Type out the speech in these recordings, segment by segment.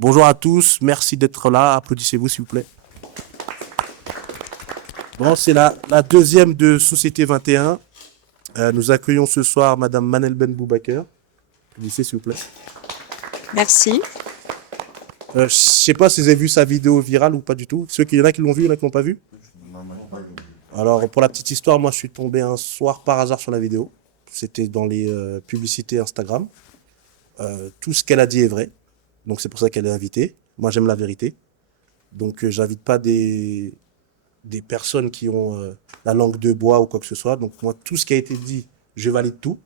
Bonjour à tous, merci d'être là. Applaudissez-vous s'il vous plaît. Bon, c'est la deuxième de Société 21. Nous accueillons ce soir Madame Manel Ben Boubaker. Applaudissez s'il vous plaît. Merci. Je ne sais pas si vous avez vu sa vidéo virale ou pas du tout. Il y en a qui l'ont vu, il y en a qui ne l'ont pas vu. Alors, pour la petite histoire, moi je suis tombé un soir par hasard sur la vidéo. C'était dans les publicités Instagram. Tout ce qu'elle a dit est vrai. Donc c'est pour ça qu'elle est invitée. Moi j'aime la vérité. Donc j'invite pas des personnes qui ont la langue de bois ou quoi que ce soit. Donc moi tout ce qui a été dit, je valide tout.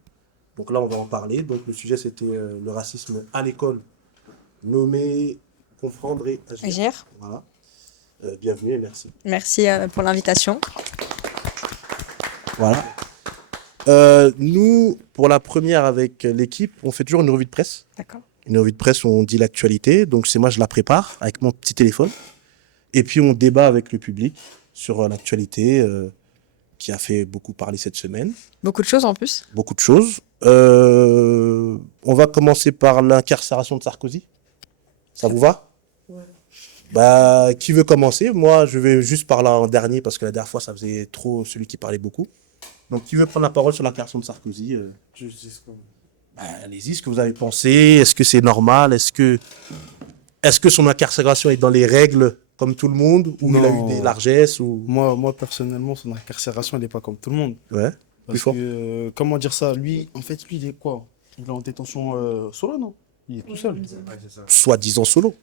Donc là on va en parler. Donc le sujet c'était le racisme à l'école. Nommer, comprendre et agir. Agir. Voilà. Bienvenue et merci. Merci pour l'invitation. Voilà. Nous, pour la première avec l'équipe, on fait toujours une revue de presse. D'accord. Une revue de presse où on dit l'actualité. Donc, c'est moi, je la prépare avec mon petit téléphone. Et puis, on débat avec le public sur l'actualité qui a fait beaucoup parler cette semaine. Beaucoup de choses en plus. Beaucoup de choses. On va commencer par l'incarcération de Sarkozy. Ça vous va? Ouais. Bah, qui veut commencer? Moi, je vais juste parler en dernier parce que la dernière fois, ça faisait trop celui qui parlait beaucoup. Donc, qui veut prendre la parole sur l'incarcération de Sarkozy? Je dis ce qu'on... Bah, allez-y, ce que vous avez pensé, est-ce que c'est normal, est-ce que son incarcération est dans les règles comme tout le monde, ou il a eu des largesses ou... Moi, personnellement, son incarcération, elle n'est pas comme tout le monde. Ouais, parce que, comment dire ça, lui, il est quoi? Il est en détention solo, non? Il est tout seul. Soi-disant solo.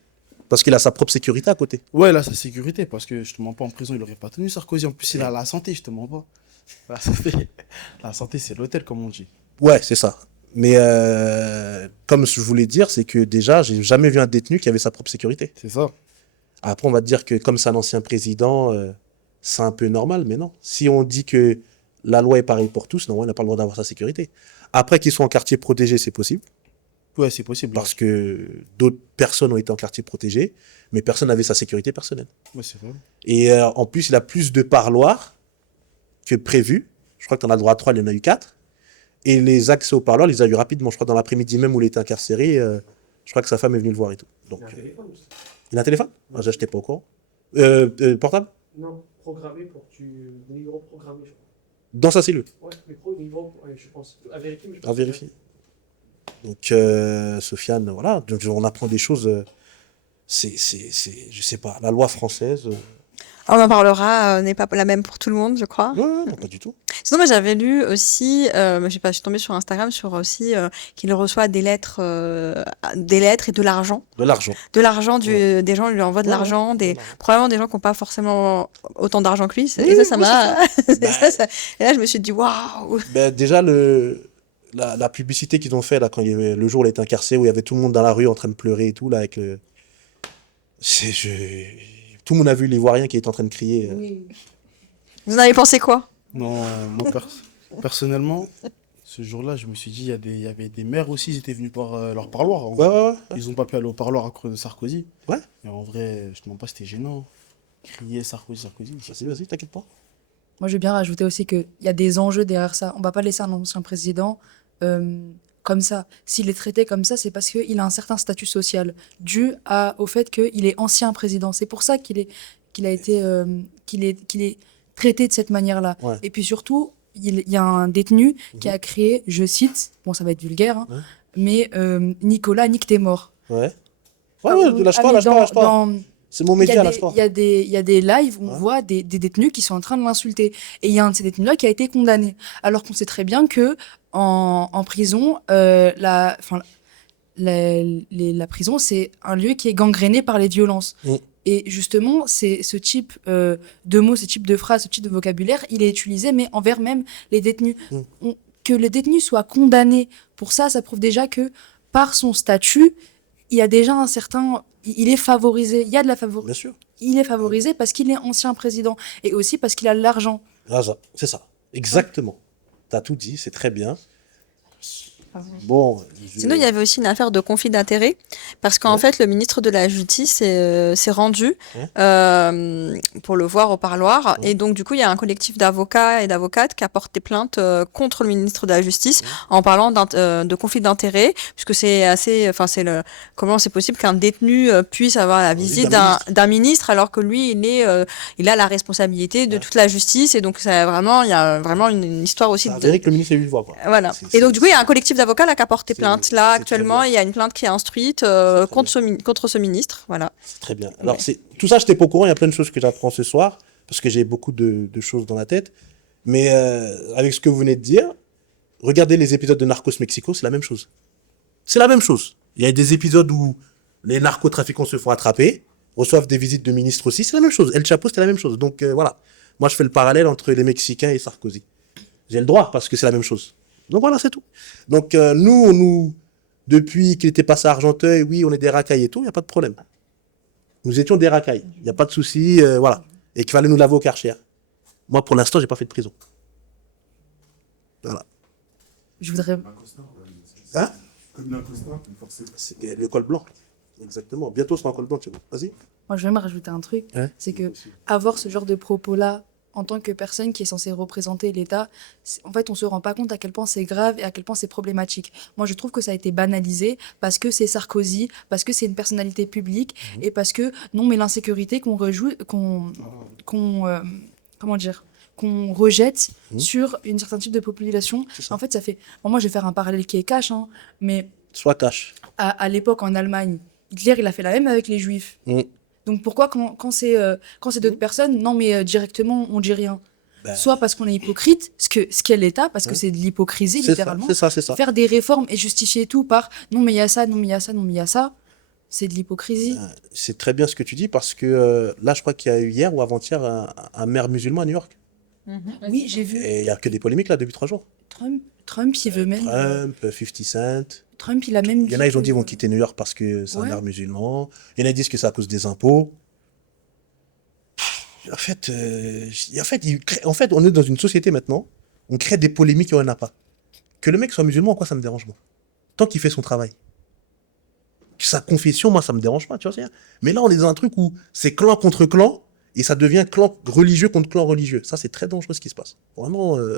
Parce qu'il a sa propre sécurité à côté. Ouais, il a sa sécurité, parce que je te mens pas, en prison, il aurait pas tenu Sarkozy. En plus, il a la santé, je te mens pas. La santé, c'est l'hôtel, comme on dit. Ouais, c'est ça. Mais comme je voulais dire, c'est que déjà, j'ai jamais vu un détenu qui avait sa propre sécurité. C'est ça. Après, on va te dire que comme c'est un ancien président, c'est un peu normal, mais non. Si on dit que la loi est pareille pour tous, non, on n'a pas le droit d'avoir sa sécurité. Après qu'il soit en quartier protégé, c'est possible. Ouais, c'est possible. Parce que d'autres personnes ont été en quartier protégé, mais personne n'avait sa sécurité personnelle. Ouais, c'est vrai. Et en plus, il a plus de parloirs que prévu. Je crois que tu en as le droit à 3, il y en a eu 4. Et les accès au parloir, il les a eu rapidement. Je crois dans l'après-midi même où il était incarcéré, je crois que sa femme est venue le voir et tout. Donc, il a un téléphone? Ah, j'achetais pas au courant. Portable? Non, programmé pour que tu... Numéro programmé, je crois. Dans sa cellule? Ouais, mais numéro, ouais, je pense. À vérifier, mais je pense. À vérifier. Donc, Sofiane, voilà. Donc, on apprend des choses. Je sais pas, la loi française. On en parlera, n'est pas la même pour tout le monde, je crois. Non, pas du tout. Sinon, moi, j'avais lu aussi, je sais pas, je suis tombée sur Instagram sur aussi qu'il reçoit des lettres et de l'argent. De l'argent. De l'argent, des gens lui envoient de l'argent, probablement des gens qui n'ont pas forcément autant d'argent que lui. Et ça m'a. Et là, je me suis dit, waouh! Déjà, la publicité qu'ils ont fait là, quand le jour où il était incarcéré, où il y avait tout le monde dans la rue en train de pleurer et tout, là, avec le. Tout le monde a vu l'Ivoirien qui est en train de crier. Oui. Vous en avez pensé quoi? Non, moi, personnellement, ce jour-là, je me suis dit, il y avait des maires aussi, ils étaient venus par leur parloir. Ouais. Ils n'ont pas pu aller au parloir à cause de Sarkozy. Ouais. Et en vrai, je te mens pas, c'était gênant. Crier Sarkozy. Vas-y, t'inquiète pas. Moi, je veux bien rajouter aussi qu'il y a des enjeux derrière ça. On ne va pas laisser un ancien président comme ça. S'il est traité comme ça, c'est parce qu'il a un certain statut social dû au fait qu'il est ancien président. C'est pour ça qu'il est traité de cette manière-là. Ouais. Et puis surtout, il y a un détenu qui a créé, je cite, bon, ça va être vulgaire, hein, mais Nicolas, nique tes morts. Ouais. Ouais, lâche pas. C'est mon média, lâche pas. Il y a des lives où on voit des détenus qui sont en train de l'insulter. Et il y a un de ces détenus-là qui a été condamné. Alors qu'on sait très bien que en prison, la prison, c'est un lieu qui est gangréné par les violences. Et justement, c'est ce type de mots, ce type de phrases, ce type de vocabulaire, il est utilisé, mais envers même les détenus. Que les détenus soient condamnés pour ça, ça prouve déjà que par son statut, il y a déjà un certain... Il est favorisé, il y a de la favorisation. Bien sûr. Il est favorisé parce qu'il est ancien président et aussi parce qu'il a de l'argent. C'est ça, exactement. T'as tout dit, c'est très bien. Bon. Sinon, il y avait aussi une affaire de conflit d'intérêts, parce qu'en Ouais. fait, le ministre de la Justice s'est rendu Ouais. pour le voir au parloir. Ouais. Et donc, du coup, il y a un collectif d'avocats et d'avocates qui a porté plainte contre le ministre de la Justice Ouais. en parlant de conflit d'intérêts, puisque c'est assez, enfin, comment c'est possible qu'un détenu puisse avoir la Visite visite d'un d'un ministre alors que lui, il a la responsabilité de Ouais. toute la justice. Et donc, il y a vraiment une histoire aussi Ça a de, avéré que le ministre a eu le voir, quoi. voilà. C'est- Et donc, du coup, il y a un c'est- collectif d'avocats là qui a porté c'est- plainte. Là, c'est très actuellement, bien. il y a une plainte qui est instruite C'est très contre ce ministre. Voilà. C'est très bien. Alors, Ouais. tout ça, je n'étais pas au courant. Il y a plein de choses que j'apprends ce soir, parce que j'ai beaucoup de choses dans la tête. Mais avec ce que vous venez de dire, regardez les épisodes de Narcos Mexico, c'est la même chose. C'est la même chose. Il y a des épisodes où les narcotrafiquants se font attraper, reçoivent des visites de ministres aussi, c'est la même chose. El Chapo, c'était la même chose. Donc voilà. Moi, je fais le parallèle entre les Mexicains et Sarkozy. J'ai le droit, parce que c'est la même chose. Donc voilà, c'est tout. Donc nous, depuis qu'il était passé à Argenteuil, oui, on est des racailles et tout, il n'y a pas de problème. Nous étions des racailles. Il n'y a pas de souci, voilà. Et qu'il fallait nous laver au Karcher. Moi, pour l'instant, j'ai pas fait de prison. Voilà. Je voudrais. Hein? Comme un costard, forcément. C'est le col blanc. Exactement. Bientôt, ce sera un col blanc chez vous. Vas-y. Moi, je vais même rajouter un truc. Ouais. C'est que avoir ce genre de propos-là, en tant que personne qui est censée représenter l'État, en fait, on se rend pas compte à quel point c'est grave et à quel point c'est problématique. Moi, je trouve que ça a été banalisé parce que c'est Sarkozy, parce que c'est une personnalité publique et parce que, non, mais l'insécurité comment dire, qu'on rejette sur une certain type de population. C'est ça. En fait, ça fait. Bon, moi, je vais faire un parallèle qui est cash, hein, mais Sois cash. à l'époque en Allemagne, Hitler, il a fait la même avec les Juifs. Mm. Donc pourquoi quand c'est d'autres personnes, non mais directement on dit rien. Ben, Soit parce qu'on est hypocrite, ce qu'est l'État, parce que Ouais. c'est de l'hypocrisie c'est ça, littéralement. c'est ça, c'est ça. Faire des réformes et justifier tout par non mais il y a ça, non mais il y a ça, non mais il y a ça, c'est de l'hypocrisie. C'est très bien ce que tu dis parce que là, je crois qu'il y a eu hier ou avant-hier un maire musulman à New York. Oui, j'ai vu Et il n'y a que des polémiques là depuis 3 jours. Trump, il veut même. Trump, 50 Cent. Trump, il a même. Il y en a, ils ont dit qu'ils vont quitter New York parce que c'est un Ouais. maire musulman. Il y en a qui disent que c'est à cause des impôts. En fait, en fait, on est dans une société maintenant, on crée des polémiques et on n'en a pas. Que le mec soit musulman, quoi, ça me dérange, moi. Tant qu'il fait son travail. Que sa confession, moi, ça me dérange pas, tu vois. Mais là, on est dans un truc où c'est clan contre clan et ça devient clan religieux contre clan religieux. Ça, c'est très dangereux ce qui se passe. Vraiment, je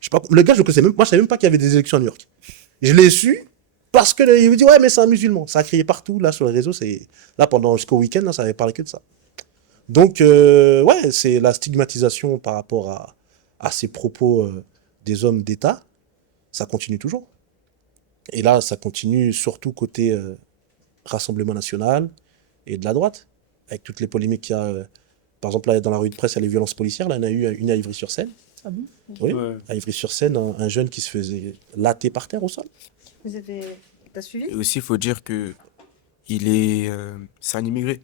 sais pas. Le gars, je le connaissais même. Moi, je savais même pas qu'il y avait des élections à New York. Je l'ai su parce que il me dit ouais, mais c'est un musulman. Ça a crié partout là sur les réseaux. Là pendant jusqu'au week-end, là, ça avait parlé que de ça. Donc ouais, c'est la stigmatisation par rapport à ces propos des hommes d'État. Ça continue toujours. Et là, ça continue surtout côté Rassemblement national et de la droite, avec toutes les polémiques qu'il y a. Par exemple, là, dans la rue de presse, il y a les violences policières. Là, il y en a eu une à Ivry-sur-Seine. Ah bon? Oui, Ouais. à Ivry-sur-Seine, un jeune qui se faisait latter par terre au sol. T'as suivi? Et aussi, il faut dire que c'est un immigré.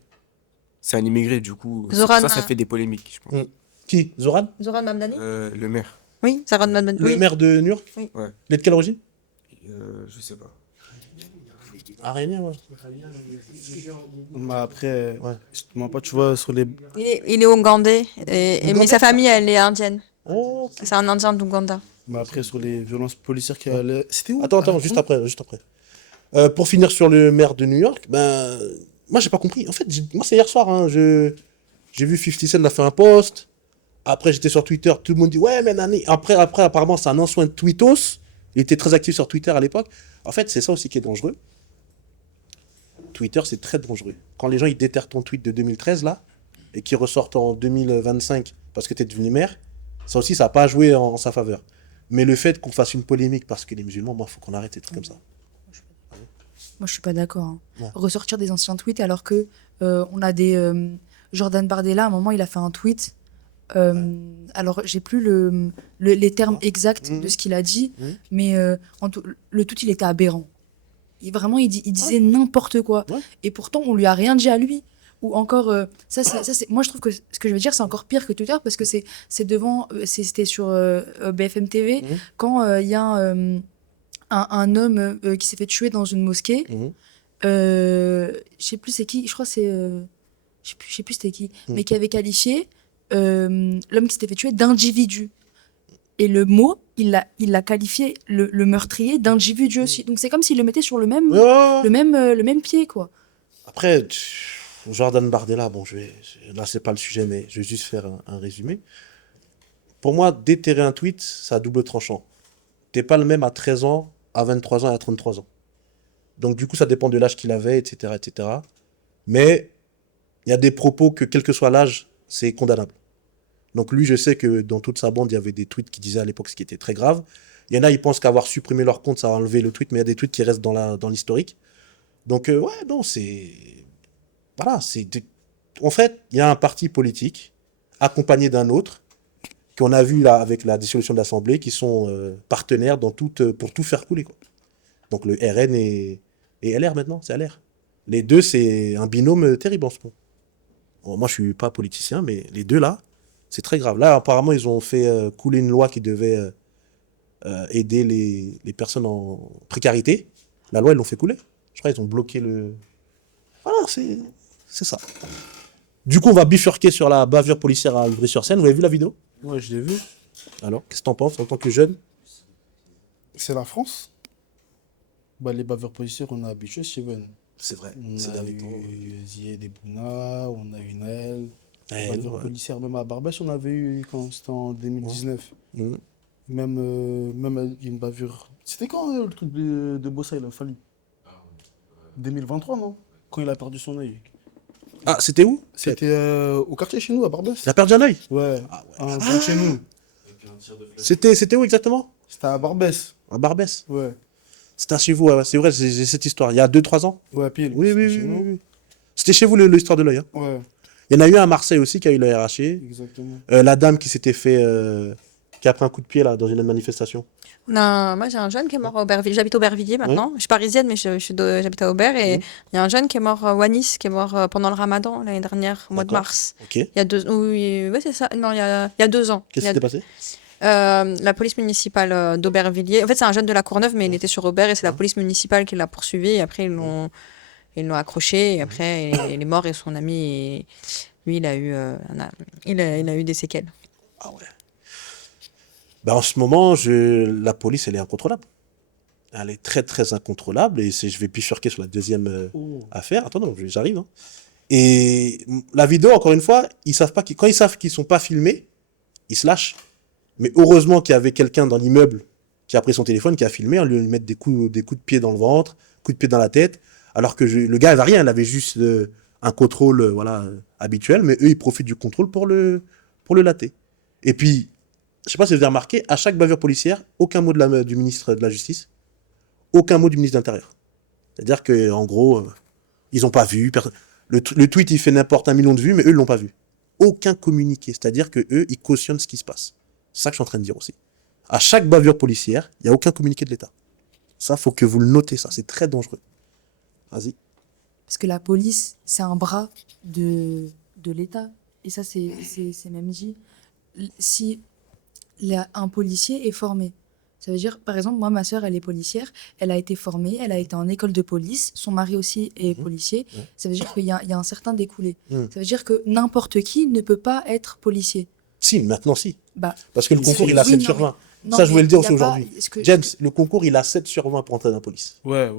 C'est un immigré, du coup. Zoran, Ça fait des polémiques, je pense. Qui? Zoran? Zoran Mamdani? Le maire, Oui, Zoran Mamdani. Le Oui. maire de New York? Oui. Ouais. Il est de quelle origine? Je sais pas. Arménien, ouais. Mais après, Ouais. justement pas, tu vois, sur les. Il est ougandais, mais sa famille, elle est indienne. Oh, ok. C'est un Indien d'Ouganda. Mais après, sur les violences policières qu'il y a. C'était où? Attends, Ah, juste après, juste après. Pour finir sur le maire de New York, ben, moi, j'ai pas compris. En fait, moi, c'est hier soir, hein, j'ai vu 50 Cent a fait un post. Après, j'étais sur Twitter, tout le monde dit, ouais, mais nani. Après, apparemment, c'est un ancien tweetos. Il était très actif sur Twitter à l'époque. En fait, c'est ça aussi qui est dangereux. Twitter, c'est très dangereux. Quand les gens, ils déterrent ton tweet de 2013, là, et qui ressortent en 2025 parce que tu es devenu maire, ça aussi, ça n'a pas joué en sa faveur. Mais le fait qu'on fasse une polémique parce que les musulmans, moi, il faut qu'on arrête ces trucs comme ça. Moi, je suis pas d'accord. Hein. Ouais. Ressortir des anciens tweets alors que on a des Jordan Bardella. À un moment, il a fait un tweet. Alors, j'ai plus les termes exacts de ce qu'il a dit, mais le tout, il était aberrant. Vraiment, il disait n'importe quoi. Ouais. Et pourtant, on lui a rien dit à lui. Ou encore, moi, je trouve que ce que je veux dire, c'est encore pire que Twitter parce que c'était sur BFM TV quand il y a un homme qui s'est fait tuer dans une mosquée. Je sais plus c'est qui, je crois que c'est. Je sais plus c'était qui, mais qui avait qualifié l'homme qui s'était fait tuer d'individu. Et le mot, il a qualifié le meurtrier d'individu aussi. Donc c'est comme s'il le mettait sur le même, Ouais, ouais, ouais. le même pied, quoi. Après, Jordan Bardella, bon, là, c'est pas le sujet, mais je vais juste faire un résumé. Pour moi, déterrer un tweet, c'est à double tranchant. T'es pas le même à 13 ans, à 23 ans et à 33 ans. Donc, du coup, ça dépend de l'âge qu'il avait, etc., etc. Mais il y a des propos que, quel que soit l'âge, c'est condamnable. Donc, lui, je sais que dans toute sa bande, il y avait des tweets qui disaient à l'époque ce qui était très grave. Il y en a, ils pensent qu'avoir supprimé leur compte, ça va enlever le tweet, mais il y a des tweets qui restent dans l'historique. Donc, ouais, non, c'est. Voilà, en fait, il y a un parti politique accompagné d'un autre qu'on a vu là avec la dissolution de l'Assemblée qui sont partenaires pour tout faire couler, quoi. Donc le RN et LR maintenant, c'est LR. Les deux, c'est un binôme terrible en ce moment. Bon, moi, je suis pas politicien, mais les deux là, c'est très grave. Là, apparemment, ils ont fait couler une loi qui devait aider les personnes en précarité. La loi, ils l'ont fait couler. Je crois qu'ils ont bloqué le... Voilà, c'est ça. Du coup, on va bifurquer sur la bavure policière à Ivry-sur-Seine. Vous avez vu la vidéo? Ouais, je l'ai vu. Alors, qu'est-ce que t'en penses en tant que jeune? C'est la France. Bah, les bavures policiers, on a habitué, Steven. C'est vrai, On c'est a derniers eu temps. Zied Bouna, on a eu Naël. Ouais, Bavure ouais. policière, même à Barbès, on avait eu quand c'était en 2019. Mhm. Même une bavure. C'était quand le truc de Bossa, il a fallu 2023, non? Quand il a perdu son œil. Ah, c'était où? C'était au quartier chez nous, à Barbès. Il a perdu un œil? Ouais, Ah ouais. un quartier chez nous. C'était où exactement? C'était à Barbès. À Barbès. Ouais, C'était chez vous, ouais, c'est vrai, j'ai cette histoire. Il y a 2-3 ans? ouais, pile. Oui, oui, C'était oui, chez nous. oui. C'était chez vous l'histoire de l'œil, hein. Ouais, Il y en a eu un à Marseille aussi qui a eu l'œil arraché. exactement. La dame qui s'était fait... qui a pris un coup de pied là dans une manifestation. Moi, j'ai un jeune qui est mort à Aubervilliers. J'habite Aubervilliers maintenant. Je suis parisienne, mais j'habite à Aubert. Et il y a un jeune qui est mort, Wanis, qui est mort pendant le Ramadan l'année dernière, au mois de D'accord. mars. Ok. Il y a 2 Oui, ouais, c'est ça. Non, il y a 2 ans. Qu'est-ce Il y qui a- s'était passé? La police municipale d'Aubervilliers. En fait, c'est un jeune de la Courneuve, mais il était sur Aubert et c'est la police municipale qui l'a poursuivi. Et après, ils l'ont accroché. Et après, il est mort et son ami, lui, il a eu, il a eu des séquelles. Ah ouais. Ben, en ce moment, la police, elle est incontrôlable. Elle est très, très incontrôlable. Et je vais bifurquer sur la deuxième affaire. Attends, non, j'arrive, hein. Et la vidéo, encore une fois, ils savent pas quand ils savent qu'ils sont pas filmés, ils se lâchent. Mais heureusement qu'il y avait quelqu'un dans l'immeuble qui a pris son téléphone, qui a filmé, en lui mettre des coups de pied dans le ventre, coups de pied dans la tête, alors que le gars n'avait rien, il avait juste un contrôle voilà, habituel, mais eux, ils profitent du contrôle pour le latter. Et puis, je sais pas si vous avez remarqué, à chaque bavure policière, aucun mot du ministre de la Justice, aucun mot du ministre de l'Intérieur. C'est-à-dire qu'en gros, ils n'ont pas vu, le tweet, il fait n'importe 1 million de vues, mais eux, ils l'ont pas vu. Aucun communiqué, c'est-à-dire que eux, ils cautionnent ce qui se passe. C'est ça que je suis en train de dire aussi. À chaque bavure policière, il n'y a aucun communiqué de l'État. Ça, faut que vous le notez, ça. C'est très dangereux. Vas-y. Parce que la police, c'est un bras de l'État. Et ça, c'est même dit. Si un policier est formé, ça veut dire, par exemple, moi, ma sœur, elle est policière, elle a été formée, elle a été en école de police, son mari aussi est policier. Ça veut dire qu'il y a un certain découlé. Ça veut dire que n'importe qui ne peut pas être policier. Si, maintenant, si. Bah, Parce que le concours, il a oui, 7 non, sur mais- 20. non, Ça, je voulais mais le dire il y a aussi pas- aujourd'hui. est-ce que- James, le concours, il a 7 sur 20 pour entrer dans la police. Ouais.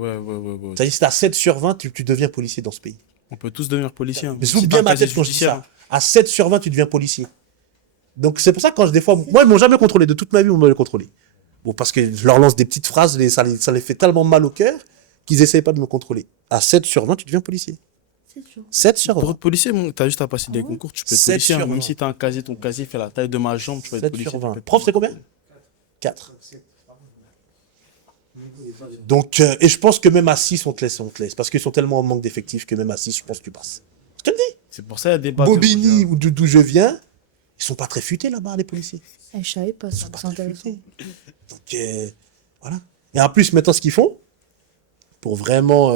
C'est-à-dire, si tu as 7 sur 20, tu deviens policier dans ce pays. On peut tous devenir policiers. Mais je bien ma tête quand je dis ça. À 7 sur 20, tu deviens policier. Donc, c'est pour ça que quand des fois, moi, ils m'ont jamais contrôlé. De toute ma vie, ils m'ont jamais contrôlé. Bon, parce que je leur lance des petites phrases, ça les fait tellement mal au cœur qu'ils essayent pas de me contrôler. À 7 sur 20, tu deviens policier. C'est sûr. 7 sur Pour 20. être policier, t'as juste à passer des concours, tu peux être 7 policier. sur Même 20. si t'as un casier, ton casier fait la taille de ma jambe, tu peux être 7 policier. sur tu peux 20. être Prof, c'est combien? 4. Donc, et je pense que même à 6, on te laisse. Parce qu'ils sont tellement en manque d'effectifs que même à 6, je pense que tu passes. Je te le dis. C'est pour ça qu'il y a des bavures. Bobigny, ou d'où je viens, ils sont pas très futés là-bas, les policiers. Je savais pas Ils ça, sont pas c'est très intéressant. futés. Donc, voilà. Et en plus, maintenant, ce qu'ils font, pour vraiment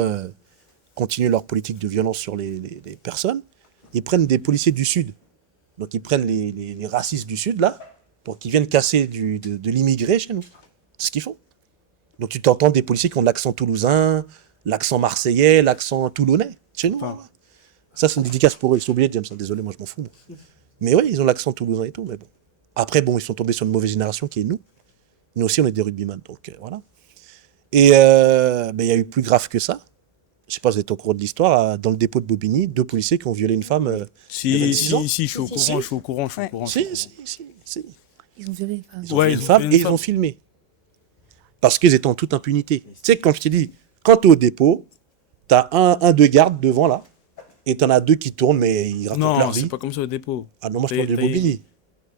continuer leur politique de violence sur les personnes, ils prennent des policiers du Sud. Donc, ils prennent les racistes du Sud, là, pour qu'ils viennent casser de l'immigré chez nous. C'est ce qu'ils font. Donc, tu t'entends des policiers qui ont l'accent toulousain, l'accent marseillais, l'accent toulonnais, chez nous. Enfin, Ça, c'est une dédicace pour eux. Ils sont obligés de dire ça. Désolé, moi, je m'en fous. Moi. Mais oui, ils ont l'accent toulousain et tout, mais bon. Après, bon, ils sont tombés sur une mauvaise génération qui est nous. Nous aussi, on est des rugbyman, donc voilà. Et ben, il y a eu plus grave que ça. Je sais pas si vous êtes au courant de l'histoire. Dans le dépôt de Bobigny, 2 policiers qui ont violé une femme. Il y avait 10 ans. Si, je suis au courant, je suis au courant, je suis au Ouais. courant. Si. Ils ont violé une femme. Ils ont Ouais, violé ils une ont femme violé et une ils ont femme. filmé. Parce qu'ils étaient en toute impunité. Tu sais, quand je t'ai dit, quand tu es au dépôt, tu as un, deux gardes devant là, et tu en as 2 qui tournent, mais ils racontent Non, leur c'est vie. pas comme ça au dépôt. Ah non, moi je T'as- parle de t'as- Bobigny.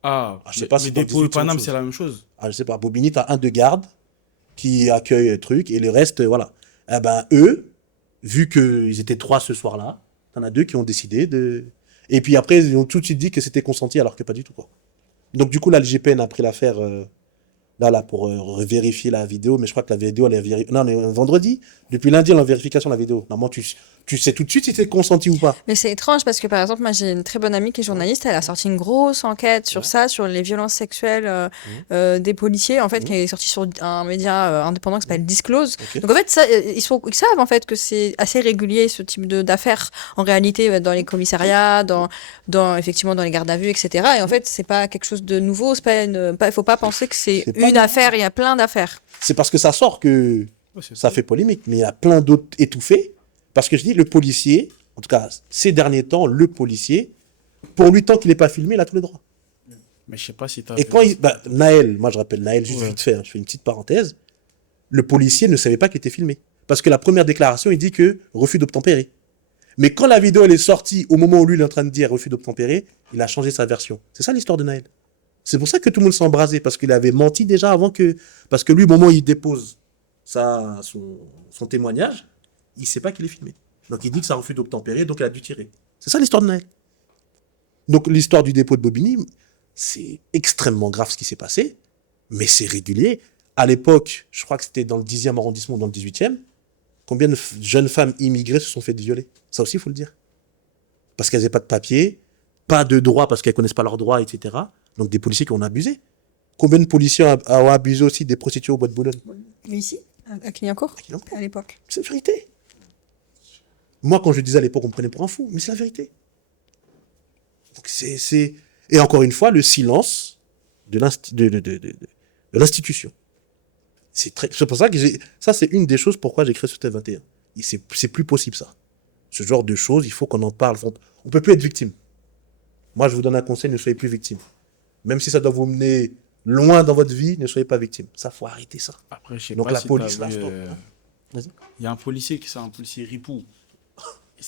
Ah, je sais pas si mais dans le dépôt 18, et Paname, c'est c'est autre la même chose. Ah, je sais pas, Bobigny, tu as un, deux gardes qui accueillent le truc, et le reste, voilà. Eh ben, eux, vu qu'ils étaient 3 ce soir-là, t'en as 2 qui ont décidé de. Et puis après, ils ont tout de suite dit que c'était consenti, alors que pas du tout, quoi. Donc, du coup, là, le GPN a pris l'affaire là, pour vérifier la vidéo, mais je crois que la vidéo, elle est vérifiée. Non, mais vendredi, depuis lundi, elle est en vérification, la vidéo. Normalement, tu sais tout de suite si c'est consenti ou pas. Mais c'est étrange parce que par exemple, moi j'ai une très bonne amie qui est journaliste, elle a sorti une grosse enquête sur ça, sur les violences sexuelles des policiers, en fait, qui est sortie sur un média indépendant qui s'appelle Disclose. Ok. Donc en fait, ça, ils savent en fait que c'est assez régulier ce type d'affaires en réalité dans les commissariats, effectivement dans les gardes à vue, etc. Et en fait, c'est pas quelque chose de nouveau, c'est pas il faut pas penser que c'est C'est pas une nouveau. affaire, il y a plein d'affaires. C'est parce que ça sort que Ouais, c'est ça fait polémique, mais il y a plein d'autres étouffés. Parce que je dis, le policier, en tout cas, ces derniers temps, le policier, pour lui, tant qu'il n'est pas filmé, il a tous les droits. Mais je sais pas si t'as. Et quand Naël, moi je rappelle Naël, juste Ouais. vite fait, hein, je fais une petite parenthèse, le policier ne savait pas qu'il était filmé. Parce que la première déclaration, il dit que refus d'obtempérer. Mais quand la vidéo elle est sortie, au moment où lui il est en train de dire refus d'obtempérer, il a changé sa version. C'est ça l'histoire de Naël. C'est pour ça que tout le monde s'est embrasé, parce qu'il avait menti déjà avant que. Parce que lui, au moment où il dépose son témoignage, il ne sait pas qu'il est filmé. Donc il dit que ça refus d'obtempérer, donc il a dû tirer. C'est ça l'histoire de Naël. Donc l'histoire du dépôt de Bobigny, c'est extrêmement grave ce qui s'est passé, mais c'est régulier. À l'époque, je crois que c'était dans le 10e arrondissement ou dans le 18e, combien de jeunes femmes immigrées se sont fait violer? Ça aussi, il faut le dire. Parce qu'elles n'avaient pas de papier, pas de droits parce qu'elles ne connaissent pas leurs droits, etc. Donc des policiers qui ont abusé. Combien de policiers ont abusé aussi des prostituées au bois de Boulogne? Ici, à Clignancourt, À Clignancourt. à l'époque. C'est la vérité. Moi, quand je disais à l'époque, on me prenait pour un fou, mais c'est la vérité. Donc Et encore une fois, le silence de l'institution. C'est pour ça que ça, c'est une des choses pourquoi j'ai créé ce T21. Et c'est plus possible, ça. Ce genre de choses, il faut qu'on en parle. On peut plus être victime. Moi, je vous donne un conseil, ne soyez plus victime. Même si ça doit vous mener loin dans votre vie, ne soyez pas victime. Ça, faut arrêter ça. Après, je sais Donc pas la si police, t'as là, vu, stop. Vas-y. il y a un policier c'est un policier ripou. Il